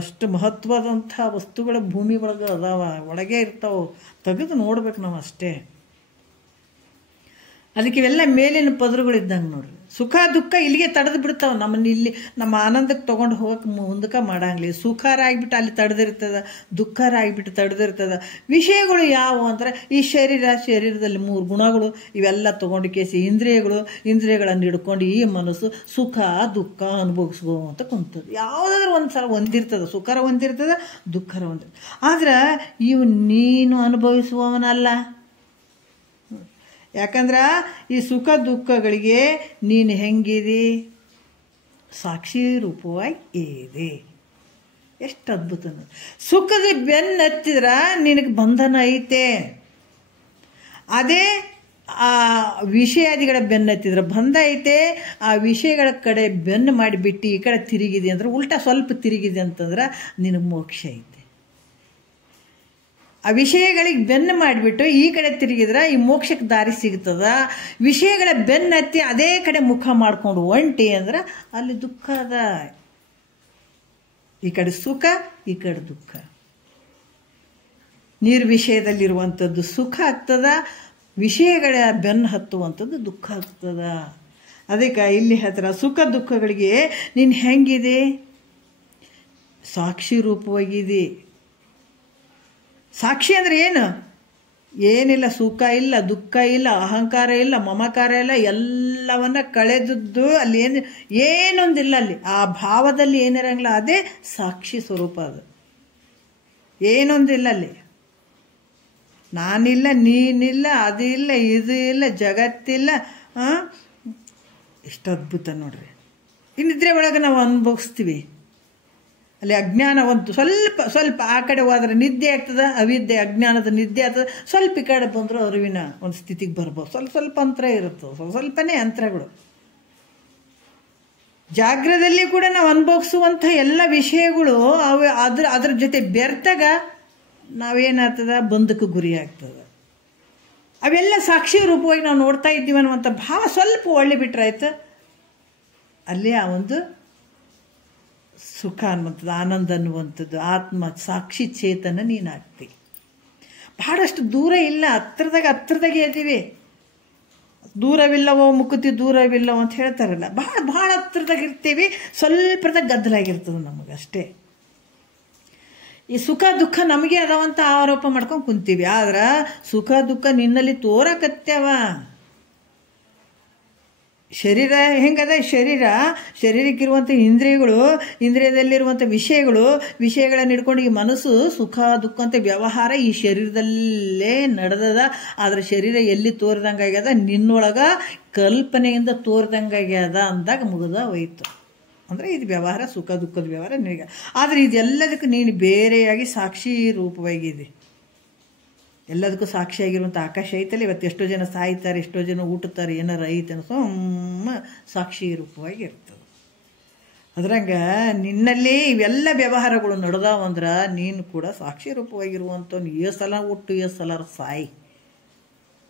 ಅಷ್ಟು ಮಹತ್ವದಂಥ ವಸ್ತುಗಳ ಭೂಮಿ ಒಳಗೆ ಅದಾವ, ಒಳಗೆ ಇರ್ತಾವೆ, ತೆಗೆದು ನೋಡ್ಬೇಕು ನಾವು ಅಷ್ಟೇ. ಅದಕ್ಕೆ ಇವೆಲ್ಲ ಮೇಲಿನ ಪದರುಗಳಿದ್ದಂಗೆ ನೋಡ್ರಿ. ಸುಖ ದುಃಖ ಇಲ್ಲಿಗೆ ತಡೆದು ಬಿಡ್ತಾವೆ ನಮ್ಮನ್ನ. ಇಲ್ಲಿ ನಮ್ಮ ಆನಂದಕ್ಕೆ ತೊಗೊಂಡು ಹೋಗಕ್ಕೆ ಮುಂದಕ್ಕೆ ಮಾಡಂಗಿಲ್ಲ. ಸುಖಾರ ಆಗಿಬಿಟ್ಟು ಅಲ್ಲಿ ತಡೆದಿರ್ತದೆ, ದುಃಖಾರ ಆಗಿಬಿಟ್ಟು ತಡೆದಿರ್ತದೆ. ವಿಷಯಗಳು ಯಾವುವು ಅಂದ್ರೆ ಈ ಶರೀರದಲ್ಲಿ 3 ಗುಣಗಳು ಇವೆಲ್ಲ ತೊಗೊಂಡು ಕೇಸಿ ಇಂದ್ರಿಯಗಳನ್ನು ಹಿಡ್ಕೊಂಡು ಈ ಮನಸ್ಸು ಸುಖ ದುಃಖ ಅನುಭವಿಸ್ಬೋಂತ ಕುಂತದ್ದು. ಯಾವುದಾದ್ರೂ ಒಂದು ಸಲ ಹೊಂದಿರ್ತದೆ, ಸುಖರ ಹೊಂದಿರ್ತದೆ, ದುಃಖರ ಹೊಂದಿರ್ತದೆ. ಆದ್ರೆ ಇವು ನೀನು ಅನುಭವಿಸುವವನಲ್ಲ. ಯಾಕಂದ್ರೆ ಈ ಸುಖ ದುಃಖಗಳಿಗೆ ನೀನು ಹೆಂಗಿದಿ? ಸಾಕ್ಷಿ ರೂಪವಾಗಿ ಇದೆ. ಎಷ್ಟು ಅದ್ಭುತ! ಸುಖದ ಬೆನ್ನು ಹತ್ತಿದ್ರೆ ನಿನಗೆ ಬಂಧನ ಐತೆ. ಅದೇ ಆ ವಿಷಯಾದಿಗಳ ಬೆನ್ನು ಹತ್ತಿದ್ರೆ ಬಂಧ ಐತೆ. ಆ ವಿಷಯಗಳ ಕಡೆ ಬೆನ್ನು ಮಾಡಿಬಿಟ್ಟು ಈ ಕಡೆ ತಿರುಗಿದೆ ಅಂದ್ರೆ, ಉಲ್ಟಾ ಸ್ವಲ್ಪ ತಿರುಗಿದೆ ಅಂತಂದ್ರೆ ನಿನಗೆ ಮೋಕ್ಷ ಐತೆ. ಆ ವಿಷಯಗಳಿಗೆ ಬೆನ್ನು ಮಾಡಿಬಿಟ್ಟು ಈ ಕಡೆ ತಿರುಗಿದ್ರೆ ಈ ಮೋಕ್ಷಕ್ಕೆ ದಾರಿ ಸಿಗ್ತದ. ವಿಷಯಗಳ ಬೆನ್ನು ಹತ್ತಿ ಅದೇ ಕಡೆ ಮುಖ ಮಾಡ್ಕೊಂಡು ಒಂಟಿ ಅಂದ್ರೆ ಅಲ್ಲಿ ದುಃಖ ಅದ. ಈ ಕಡೆ ಸುಖ, ಈ ಕಡೆ ದುಃಖ. ನಿರ್ವಿಷಯದಲ್ಲಿರುವಂಥದ್ದು ಸುಖ ಆಗ್ತದ, ವಿಷಯಗಳ ಬೆನ್ನು ಹತ್ತುವಂಥದ್ದು ದುಃಖ ಆಗ್ತದ. ಅದಕ್ಕೆ ಇಲ್ಲಿ ಹತ್ರ ಸುಖ ದುಃಖಗಳಿಗೆ ನೀನು ಹೆಂಗಿದೆ? ಸಾಕ್ಷಿ ರೂಪವಾಗಿದೆ. ಸಾಕ್ಷಿ ಅಂದ್ರೆ ಏನು? ಏನಿಲ್ಲ, ಸುಖ ಇಲ್ಲ, ದುಃಖ ಇಲ್ಲ, ಅಹಂಕಾರ ಇಲ್ಲ, ಮಮಕಾರ ಇಲ್ಲ, ಎಲ್ಲವನ್ನ ಕಳೆದದ್ದು ಅಲ್ಲಿ ಏನೊಂದಿಲ್ಲ. ಅಲ್ಲಿ ಆ ಭಾವದಲ್ಲಿ ಏನಿರಂಗಿಲ್ಲ, ಅದೇ ಸಾಕ್ಷಿ ಸ್ವರೂಪ. ಅದು ಏನೊಂದಿಲ್ಲ ಅಲ್ಲಿ. ನಾನಿಲ್ಲ, ನೀನಿಲ್ಲ, ಅದು ಇಲ್ಲ, ಇದು ಇಲ್ಲ, ಜಗತ್ತಿಲ್ಲ. ಎಷ್ಟು ಅದ್ಭುತ ನೋಡ್ರಿ. ಇನ್ನಿದ್ರೆ ಒಳಗೆ ನಾವು ಅನುಭವಿಸ್ತೀವಿ. ಅಲ್ಲಿ ಅಜ್ಞಾನ ಒಂದು ಸ್ವಲ್ಪ ಆ ಕಡೆ ಹೋದ್ರೆ ನಿದ್ದೆ ಆಗ್ತದೆ, ಅವಿದ್ಯೆ ಅಜ್ಞಾನದ ನಿದ್ದೆ ಆಗ್ತದೆ. ಸ್ವಲ್ಪ ಈ ಕಡೆ ಬಂದರೂ ಅರಿವಿನ ಒಂದು ಸ್ಥಿತಿಗೆ ಬರ್ಬೋದು. ಸ್ವಲ್ಪ ಅಂತರ ಇರುತ್ತೆ, ಸ್ವಲ್ಪನೇ ಅಂತರಗಳು. ಜಾಗ್ರದಲ್ಲಿ ಕೂಡ ನಾವು ಅನುಭವಿಸುವಂಥ ಎಲ್ಲ ವಿಷಯಗಳು ಅವು ಅದ್ರ ಜೊತೆ ಬೆರ್ತಾಗ ನಾವೇನಾಗ್ತದ, ಬಂಧಕ್ಕೆ ಗುರಿ ಆಗ್ತದೆ. ಅವೆಲ್ಲ ಸಾಕ್ಷಿ ರೂಪವಾಗಿ ನಾವು ನೋಡ್ತಾ ಇದ್ದೀವಿ ಅನ್ನುವಂಥ ಭಾವ ಸ್ವಲ್ಪ ಒಳ್ಳೆ ಬಿಟ್ರಾಯ್ತು. ಅಲ್ಲಿ ಆ ಒಂದು ಸುಖ ಅನ್ನುವಂಥದ್ದು, ಆನಂದ ಅನ್ನುವಂಥದ್ದು, ಆತ್ಮ ಸಾಕ್ಷಿ ಚೇತನ ನೀನಾಗ್ತಿ. ಬಹಳಷ್ಟು ದೂರ ಇಲ್ಲ, ಹತ್ರದಾಗೆ ಇದ್ದೀವಿ. ದೂರವಿಲ್ಲವೋ ಮುಕುತಿ ದೂರವಿಲ್ಲವೋ ಅಂತ ಹೇಳ್ತಾರಲ್ಲ, ಬಹಳ ಹತ್ರದಾಗ ಇರ್ತೀವಿ. ಸ್ವಲ್ಪದಾಗ ಗದ್ದಲಾಗಿರ್ತದೆ ನಮಗಷ್ಟೇ. ಈ ಸುಖ ದುಃಖ ನಮಗೆ ಅದಾವಂತ ಆರೋಪ ಮಾಡ್ಕೊಂಡು ಕುಂತೀವಿ. ಆದ್ರೆ ಸುಖ ದುಃಖ ನಿನ್ನಲ್ಲಿ ತೋರಕತ್ಯಾವ. ಶರೀರ ಹೆಂಗದ? ಶರೀರಕ್ಕಿರುವಂಥ ಇಂದ್ರಿಯದಲ್ಲಿರುವಂಥ ವಿಷಯಗಳನ್ನು ಹಿಡ್ಕೊಂಡು ಈ ಮನಸ್ಸು ಸುಖ ದುಃಖ ಅಂತ ವ್ಯವಹಾರ ಈ ಶರೀರದಲ್ಲೇ ನಡೆದದ. ಆದ್ರೆ ಶರೀರ ಎಲ್ಲಿ ತೋರಿದಂಗಾಗ್ಯದ? ನಿನ್ನೊಳಗ ಕಲ್ಪನೆಯಿಂದ ತೋರಿದಂಗಾಗ್ಯದ ಅಂದಾಗ ಮುಗಿದ ಹೋಯ್ತು. ಅಂದರೆ ಇದು ವ್ಯವಹಾರ, ಸುಖ ದುಃಖದ ವ್ಯವಹಾರ ನಿನಗೆ. ಆದರೆ ಇದೆಲ್ಲದಕ್ಕೂ ನೀನು ಬೇರೆಯಾಗಿ ಸಾಕ್ಷಿ ರೂಪವಾಗಿದೆ. ಎಲ್ಲದಕ್ಕೂ ಸಾಕ್ಷಿಯಾಗಿರುವಂಥ ಆಕಾಶ ಐತಲ್ಲ. ಇವತ್ತು ಎಷ್ಟೋ ಜನ ಸಾಯ್ತಾರೆ, ಎಷ್ಟೋ ಜನ ಊಟುತ್ತಾರೆ, ಏನಾರು ಐತೆ ಅನ್ನೋ ಸಾಕ್ಷಿ ರೂಪವಾಗಿ ಇರ್ತದೆ. ಅದ್ರಂಗೆ ನಿನ್ನಲ್ಲಿ ಇವೆಲ್ಲ ವ್ಯವಹಾರಗಳು ನಡೆದಾವಂದ್ರೆ ನೀನು ಕೂಡ ಸಾಕ್ಷಿ ರೂಪವಾಗಿರುವಂಥವ್ನು. ಎಷ್ಟು ಸಲ ಹುಟ್ಟು, ಎಷ್ಟು ಸಲ ಸಾಯಿ,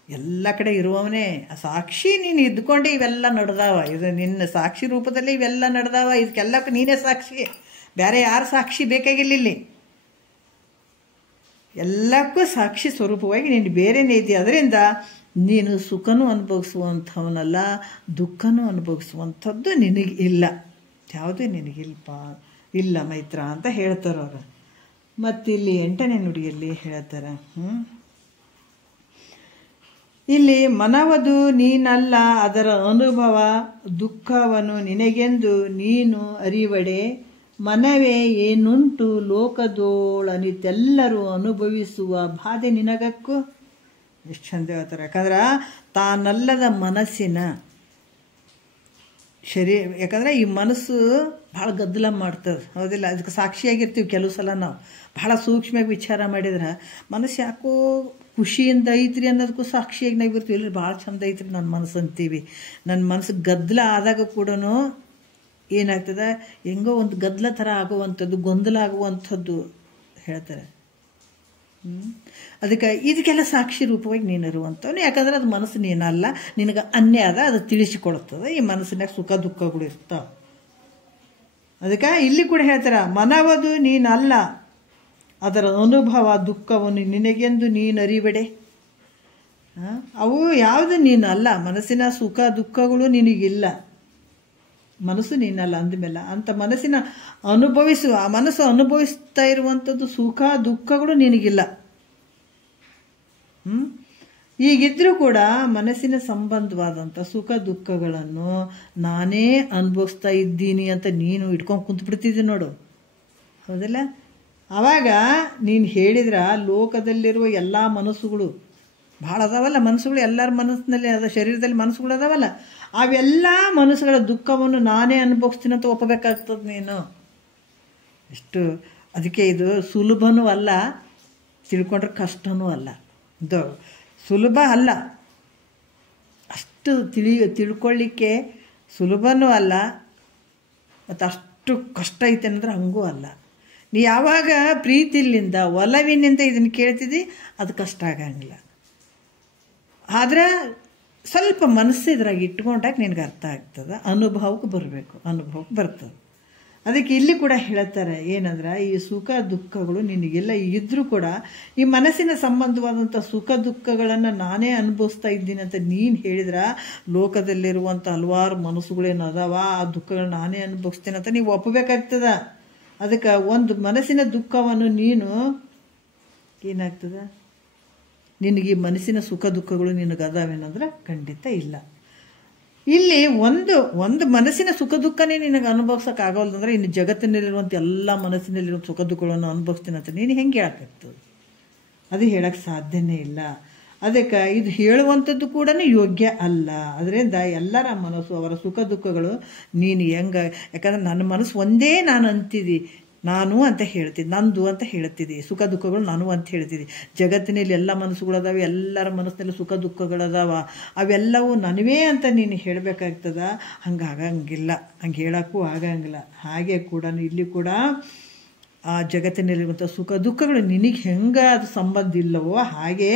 ಎಲ್ಲ ಕಡೆ ಇರುವವನೇ ಆ ಸಾಕ್ಷಿ. ನೀನು ಇದ್ಕೊಂಡೆ ಇವೆಲ್ಲ ನಡೆದಾವ. ಇದು ನಿನ್ನ ಸಾಕ್ಷಿ ರೂಪದಲ್ಲಿ ಇವೆಲ್ಲ ನಡೆದಾವ. ಇದಕ್ಕೆಲ್ಲಕ್ಕೂ ನೀನೇ ಸಾಕ್ಷಿ, ಬೇರೆ ಯಾರು ಸಾಕ್ಷಿ ಬೇಕಾಗಿಲ್ಲ. ಇಲ್ಲಿ ಎಲ್ಲಕ್ಕೂ ಸಾಕ್ಷಿ ಸ್ವರೂಪವಾಗಿ ನೀನು ಬೇರೆನೇ ಐತಿ. ಅದರಿಂದ ನೀನು ಸುಖನೂ ಅನುಭವಿಸುವಂಥವನಲ್ಲ, ದುಃಖನೂ ಅನುಭವಿಸುವಂಥದ್ದು ನಿನಗೆ ಇಲ್ಲ. ಯಾವುದೇ ನಿನಗಿಲ್ಪ ಇಲ್ಲ ಮೈತ್ರ ಅಂತ ಹೇಳ್ತಾರೆ ಅವರು. ಮತ್ತಿಲ್ಲಿ 8ನೇ ನುಡಿಯಲ್ಲಿ ಹೇಳ್ತಾರೆ, ಇಲ್ಲಿ ಮನವದು ನೀನಲ್ಲ, ಅದರ ಅನುಭವ ದುಃಖವನ್ನು ನಿನಗೆಂದು ನೀನು ಅರಿವಡೆ. ಮನವೇ ಏನುಂಟು ಲೋಕದೋಳನಿತೆಲ್ಲರೂ ಅನುಭವಿಸುವ ಬಾಧೆ ನಿನಗಕ್ಕೂ. ಎಷ್ಟು ಚಂದ ಹೇಳ್ತಾರೆ. ಯಾಕಂದ್ರೆ ತಾನಲ್ಲದ ಮನಸ್ಸಿನ ಯಾಕಂದರೆ ಈ ಮನಸ್ಸು ಭಾಳ ಗದ್ದಲ ಮಾಡ್ತದೆ, ಹೌದಿಲ್ಲ? ಅದಕ್ಕೆ ಸಾಕ್ಷಿಯಾಗಿರ್ತೀವಿ. ಕೆಲವು ಸಲ ನಾವು ಭಾಳ ಸೂಕ್ಷ್ಮವಾಗಿ ವಿಚಾರ ಮಾಡಿದ್ರೆ ಮನಸ್ಸು ಯಾಕೋ ಖುಷಿಯಿಂದ ಐತ್ರಿ ಅನ್ನೋದಕ್ಕೂ ಸಾಕ್ಷಿಯಾಗಿ ನಾವು ಇರ್ತೀವಿ. ಇಲ್ಲಿ ಭಾಳ ಚಂದ ಐತ್ರಿ ನನ್ನ ಮನಸ್ಸು ಅಂತೀವಿ. ನನ್ನ ಮನಸ್ಸು ಗದ್ದಲ ಆದಾಗ ಕೂಡ ಏನಾಗ್ತದೆ, ಹೆಂಗೋ ಒಂದು ಗದ್ದಲ ಥರ ಆಗುವಂಥದ್ದು, ಗೊಂದಲ ಆಗುವಂಥದ್ದು ಹೇಳ್ತಾರೆ. ಅದಕ್ಕೆ ಇದಕ್ಕೆಲ್ಲ ಸಾಕ್ಷಿ ರೂಪವಾಗಿ ನೀನಿರುವಂಥವ್ನು. ಯಾಕಂದ್ರೆ ಅದು ಮನಸ್ಸು ನೀನಲ್ಲ, ನಿನಗೆ ಅನ್ಯ ಅದ, ಅದು ತಿಳಿಸಿಕೊಡುತ್ತದೆ. ಈ ಮನಸ್ಸಿನಾಗ ಸುಖ ದುಃಖಗಳು ಇರ್ತಾವೆ. ಅದಕ್ಕೆ ಇಲ್ಲಿ ಕೂಡ ಹೇಳ್ತಾರೆ, ಮನವದು ನೀನಲ್ಲ, ಅದರ ಅನುಭವ ದುಃಖವನ್ನು ನಿನಗೆಂದು ನೀನು ಅರಿಬೇಡೆ. ಅವು ಯಾವುದು ನೀನಲ್ಲ, ಮನಸ್ಸಿನ ಸುಖ ದುಃಖಗಳು ನಿನಗಿಲ್ಲ, ಮನಸ್ಸು ನೀನಲ್ಲ ಅಂದಮೇಲೆ ಅಂತ ಮನಸ್ಸಿನ ಆ ಮನಸ್ಸು ಅನುಭವಿಸ್ತಾ ಇರುವಂಥದ್ದು ಸುಖ ದುಃಖಗಳು ನಿನಗಿಲ್ಲ. ಈಗಿದ್ರೂ ಕೂಡ ಮನಸ್ಸಿನ ಸಂಬಂಧವಾದಂಥ ಸುಖ ದುಃಖಗಳನ್ನು ನಾನೇ ಅನುಭವಿಸ್ತಾ ಇದ್ದೀನಿ ಅಂತ ನೀನು ಇಟ್ಕೊಂಡು ಕುಂತ್ಬಿಡ್ತಿದ್ದಿ ನೋಡು, ಹೌದಲ್ಲ? ಆವಾಗ ನೀನು ಹೇಳಿದ್ರ ಲೋಕದಲ್ಲಿರುವ ಎಲ್ಲ ಮನಸ್ಸುಗಳು ಭಾಳ ಅದಾವಲ್ಲ, ಮನಸ್ಸುಗಳು ಎಲ್ಲರ ಮನಸ್ಸಿನಲ್ಲಿ ಅದ, ಶರೀರದಲ್ಲಿ ಮನಸ್ಸುಗಳು ಅದಾವಲ್ಲ, ಅವೆಲ್ಲ ಮನಸ್ಸುಗಳ ದುಃಖವನ್ನು ನಾನೇ ಅನುಭವಿಸ್ತೀನಿ ಅಂತ ಒಪ್ಪಬೇಕಾಗ್ತದೆ ನೀನು. ಎಷ್ಟು ಅದಕ್ಕೆ ಇದು ಸುಲಭನೂ ಅಲ್ಲ, ತಿಳ್ಕೊಂಡ್ರೆ ಕಷ್ಟನೂ ಅಲ್ಲ. ಇದು ಸುಲಭ ಅಲ್ಲ, ಅಷ್ಟು ತಿಳ್ಕೊಳ್ಳಿಕ್ಕೆ ಸುಲಭನೂ ಅಲ್ಲ, ಮತ್ತು ಅಷ್ಟು ಕಷ್ಟ ಐತೆ ಅಂದ್ರೆ ಹಂಗೂ ಅಲ್ಲ. ನೀ ಯಾವಾಗ ಪ್ರೀತಿಲಿಂದ ಒಲವಿನಿಂದ ಇದನ್ನು ಕೇಳ್ತಿದ್ದಿ ಅದು ಕಷ್ಟ ಆಗಂಗಿಲ್ಲ. ಆದ್ರೆ ಸ್ವಲ್ಪ ಮನಸ್ಸು ಇದ್ರಾಗ ಇಟ್ಕೊಂಡಾಗ ನಿನಗೆ ಅರ್ಥ ಆಗ್ತದೆ, ಅನುಭವಕ್ಕೆ ಬರಬೇಕು, ಅನುಭವಕ್ಕೆ ಬರ್ತದೆ. ಅದಕ್ಕೆ ಇಲ್ಲಿ ಕೂಡ ಹೇಳ್ತಾರೆ ಏನಂದ್ರೆ, ಈ ಸುಖ ದುಃಖಗಳು ನಿನಗೆಲ್ಲ ಇದ್ರೂ ಕೂಡ ಈ ಮನಸ್ಸಿನ ಸಂಬಂಧವಾದಂಥ ಸುಖ ದುಃಖಗಳನ್ನು ನಾನೇ ಅನುಭವಿಸ್ತಾ ಇದ್ದೀನಿ ಅಂತ ನೀನು ಹೇಳಿದ್ರೆ ಲೋಕದಲ್ಲಿರುವಂಥ ಹಲವಾರು ಮನಸ್ಸುಗಳೇನು ಅದಾವ, ಆ ದುಃಖಗಳನ್ನ ನಾನೇ ಅನುಭವಿಸ್ತೀನಿ ಅಂತ ನೀವು ಒಪ್ಪಬೇಕಾಗ್ತದ. ಅದಕ್ಕೆ ಒಂದು ಮನಸ್ಸಿನ ದುಃಖವನ್ನು ನೀನು ಏನಾಗ್ತದೆ, ನಿನಗೆ ಮನಸ್ಸಿನ ಸುಖ ದುಃಖಗಳು ನಿನಗೆ ಅದಾವೇನಂದ್ರೆ ಖಂಡಿತ ಇಲ್ಲ. ಇಲ್ಲಿ ಒಂದು ಮನಸ್ಸಿನ ಸುಖ ದುಃಖನೇ ನಿನಗೆ ಅನುಭವಿಸೋಕೆ ಆಗೋಲ್ದಂದ್ರೆ ಇನ್ನು ಜಗತ್ತಿನಲ್ಲಿರುವಂಥ ಎಲ್ಲ ಮನಸ್ಸಿನಲ್ಲಿರುವಂಥ ಸುಖ ದುಃಖಗಳನ್ನು ಅನುಭವಿಸ್ತೀನಿ ಅಂತ ನೀನು ಹೆಂಗೆ ಹೇಳಕ್ಕಾಗ್ತದೆ? ಅದು ಹೇಳಕ್ಕೆ ಸಾಧ್ಯನೇ ಇಲ್ಲ. ಅದಕ್ಕೆ ಇದು ಹೇಳುವಂಥದ್ದು ಕೂಡ ಯೋಗ್ಯ ಅಲ್ಲ. ಅದರಿಂದ ಎಲ್ಲರ ಮನಸ್ಸು ಅವರ ಸುಖ ದುಃಖಗಳು ನೀನು ಯಾಕಂದ್ರೆ ನನ್ನ ಮನಸ್ಸು ಒಂದೇ ನಾನು ಅಂತಿದ್ದಿ, ನಾನು ಅಂತ ಹೇಳ್ತಿದ್ದೆ, ನಂದು ಅಂತ ಹೇಳ್ತಿದ್ದಿ, ಸುಖ ದುಃಖಗಳು ನಾನು ಅಂತ ಹೇಳ್ತಿದ್ದಿ. ಜಗತ್ತಿನಲ್ಲಿ ಎಲ್ಲ ಮನಸ್ಸುಗಳದಾವೆ, ಎಲ್ಲರ ಮನಸ್ಸಿನಲ್ಲಿ ಸುಖ ದುಃಖಗಳದಾವ, ಅವೆಲ್ಲವೂ ನನವೇ ಅಂತ ನೀನು ಹೇಳಬೇಕಾಗ್ತದ. ಹಂಗಾಗಂಗಿಲ್ಲ, ಹಂಗೆ ಹೇಳೋಕ್ಕೂ ಆಗಂಗಿಲ್ಲ. ಹಾಗೆ ಕೂಡ ಇಲ್ಲಿ ಕೂಡ ಆ ಜಗತ್ತಿನಲ್ಲಿರುವಂಥ ಸುಖ ದುಃಖಗಳು ನಿನಗೆ ಹೆಂಗೆ ಅದು ಸಂಬಂಧ ಇಲ್ಲವೋ ಹಾಗೆ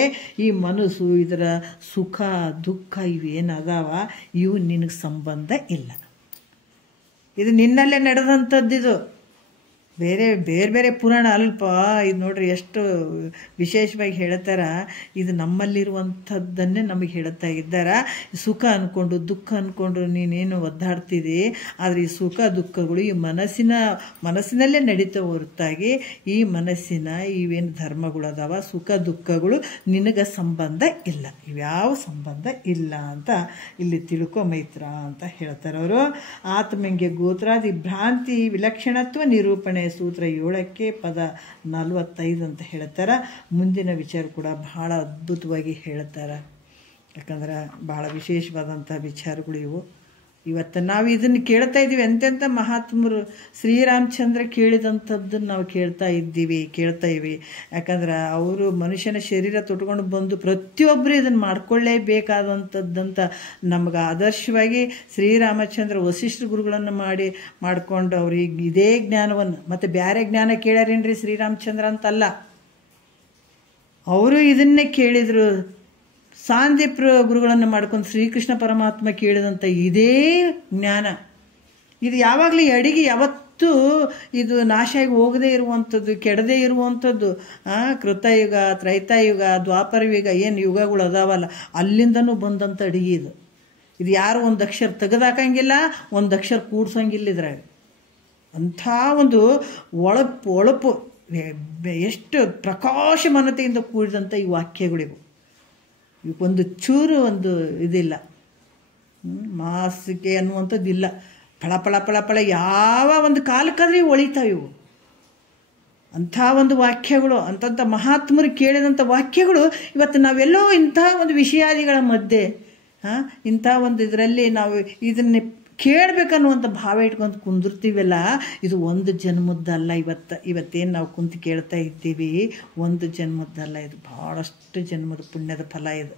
ಈ ಮನಸ್ಸು ಇದರ ಸುಖ ದುಃಖ ಇವೇನದಾವ ಇವು ನಿನಗೆ ಸಂಬಂಧ ಇಲ್ಲ. ಇದು ನಿನ್ನಲ್ಲೇ ನಡೆದಂಥದ್ದಿದು, ಬೇರೆ ಬೇರೆ ಪುರಾಣ ಅಲ್ಪ. ಇದು ನೋಡ್ರಿ ಎಷ್ಟು ವಿಶೇಷವಾಗಿ ಹೇಳ್ತಾರ, ಇದು ನಮ್ಮಲ್ಲಿರುವಂಥದ್ದನ್ನೇ ನಮಗೆ ಹೇಳ್ತಾ ಇದ್ದಾರ. ಸುಖ ಅಂದ್ಕೊಂಡು ದುಃಖ ಅಂದ್ಕೊಂಡು ನೀನೇನು ಒದ್ದಾಡ್ತಿದ್ದಿ, ಆದರೆ ಈ ಸುಖ ದುಃಖಗಳು ಈ ಮನಸ್ಸಿನಲ್ಲೇ ನಡೀತಾ ಹೊರತಾಗಿ ಈ ಮನಸ್ಸಿನ ಇವೇನು ಧರ್ಮಗಳು ಅದಾವ ಸುಖ ದುಃಖಗಳು ನಿನಗೆ ಸಂಬಂಧ ಇಲ್ಲ, ಇವ್ಯಾವ ಸಂಬಂಧ ಇಲ್ಲ ಅಂತ ಇಲ್ಲಿ ತಿಳ್ಕೊ ಮೈತ್ರ ಅಂತ ಹೇಳ್ತಾರೆ ಅವರು. ಆತ್ಮಂಗೆ ಗೋತ್ರಾದಿ ಭ್ರಾಂತಿ ವಿಲಕ್ಷಣತ್ವ ನಿರೂಪಣೆ ಸೂತ್ರ 7ಕ್ಕೆ ಪದ 45 ಅಂತ ಹೇಳ್ತಾರೆ. ಮುಂದಿನ ವಿಚಾರ ಕೂಡ ಬಹಳ ಅದ್ಭುತವಾಗಿ ಹೇಳ್ತಾರೆ, ಯಾಕಂದ್ರೆ ಬಹಳ ವಿಶೇಷವಾದಂಥ ವಿಚಾರಗಳು ಇವು. ಇವತ್ತು ನಾವು ಇದನ್ನು ಕೇಳ್ತಾ ಇದ್ದೀವಿ, ಎಂತೆಂಥ ಮಹಾತ್ಮರು ಶ್ರೀರಾಮಚಂದ್ರ ಕೇಳಿದಂಥದ್ದನ್ನು ನಾವು ಕೇಳ್ತಾ ಇದ್ದೀವಿ. ಯಾಕಂದ್ರೆ ಅವರು ಮನುಷ್ಯನ ಶರೀರ ತೊಟ್ಕೊಂಡು ಬಂದು ಪ್ರತಿಯೊಬ್ಬರು ಇದನ್ನು ಮಾಡ್ಕೊಳ್ಳೇಬೇಕಾದಂಥದ್ದಂತ ನಮ್ಗೆ ಆದರ್ಶವಾಗಿ ಶ್ರೀರಾಮಚಂದ್ರ ವಸಿಷ್ಠ ಗುರುಗಳನ್ನು ಮಾಡಿಕೊಂಡು ಅವ್ರಿಗೆ ಇದೇ ಜ್ಞಾನವನ್ನು, ಮತ್ತು ಬೇರೆ ಜ್ಞಾನ ಕೇಳ್ಯಾರೇನ್ರಿ ಶ್ರೀರಾಮಚಂದ್ರ ಅಂತಲ್ಲ, ಅವರು ಇದನ್ನೇ ಕೇಳಿದರು. ಸಾಂದೀಪ್ ಗುರುಗಳನ್ನು ಮಾಡ್ಕೊಂಡು ಶ್ರೀಕೃಷ್ಣ ಪರಮಾತ್ಮ ಕೇಳಿದಂಥ ಇದೇ ಜ್ಞಾನ, ಇದು ಯಾವಾಗಲೂ ಅಡಿಗೆ ಯಾವತ್ತೂ ಇದು ನಾಶ ಆಗಿ ಹೋಗದೇ ಇರುವಂಥದ್ದು, ಕೆಡದೇ ಇರುವಂಥದ್ದು. ಕೃತಯುಗ, ತ್ರೈತಾಯುಗ, ದ್ವಾಪರ ಯುಗ ಏನು ಯುಗಗಳು ಅದಾವಲ್ಲ ಅಲ್ಲಿಂದನೂ ಬಂದಂಥ ಅಡಿಗೆ ಇದು. ಇದು ಯಾರು ಒಂದು ಅಕ್ಷರ ತೆಗೆದಾಕಂಗಿಲ್ಲ, ಒಂದು ಅಕ್ಷರ ಕೂಡ್ಸಂಗಿಲ್ಲ ಇದ್ರಾಗ. ಅಂಥ ಒಂದು ಒಳಪು ಎಷ್ಟು ಪ್ರಕಾಶಮಾನತೆಯಿಂದ ಕೂಡಿದಂಥ ಈ ವಾಕ್ಯಗಳಿವು. ಇವಕ್ಕೊಂದು ಚೂರು ಒಂದು ಇದಿಲ್ಲ, ಮಾಸಿಕೆ ಅನ್ನುವಂಥದ್ದಿಲ್ಲ. ಫಳ ಯಾವ ಒಂದು ಕಾಲಕ್ಕಾದ್ರೆ ಒಳಿತಾವೆ ಇವು. ಅಂಥ ಒಂದು ವಾಕ್ಯಗಳು, ಅಂಥ ಮಹಾತ್ಮರು ಕೇಳಿದಂಥ ವಾಕ್ಯಗಳು ಇವತ್ತು ನಾವೆಲ್ಲೋ ಇಂಥ ಒಂದು ವಿಷಯಾದಿಗಳ ಮಧ್ಯೆ ಇಂಥ ಒಂದು ಇದರಲ್ಲಿ ನಾವು ಇದನ್ನೇ ಕೇಳಬೇಕನ್ನುವಂಥ ಭಾವ ಇಟ್ಕೊಂಡು ಕುಂದಿರ್ತೀವಲ್ಲ, ಇದು ಒಂದು ಜನ್ಮದ್ದಲ್ಲ. ಇವತ್ತೇನು ನಾವು ಕುಂತು ಕೇಳ್ತಾ ಇದ್ದೀವಿ, ಒಂದು ಜನ್ಮದ್ದಲ್ಲ, ಇದು ಭಾಳಷ್ಟು ಜನ್ಮದ ಪುಣ್ಯದ ಫಲ ಇದು.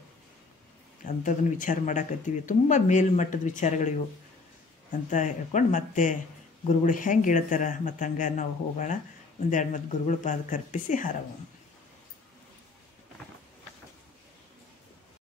ಅಂಥದನ್ನು ವಿಚಾರ ಮಾಡಕತ್ತೀವಿ. ತುಂಬ ಮೇಲ್ಮಟ್ಟದ ವಿಚಾರಗಳಿವು ಅಂತ ಹೇಳ್ಕೊಂಡು ಮತ್ತೆ ಗುರುಗಳು ಹೆಂಗೆ ಹೇಳ್ತಾರೆ ಮತ್ತು ಹಂಗೆ ನಾವು ಹೋಗೋಣ. ಒಂದೆರಡು ಮತ್ತು ಗುರುಗಳ ಪಾದಕ್ಕೆ ಅರ್ಪಿಸಿ ಹಾರವು.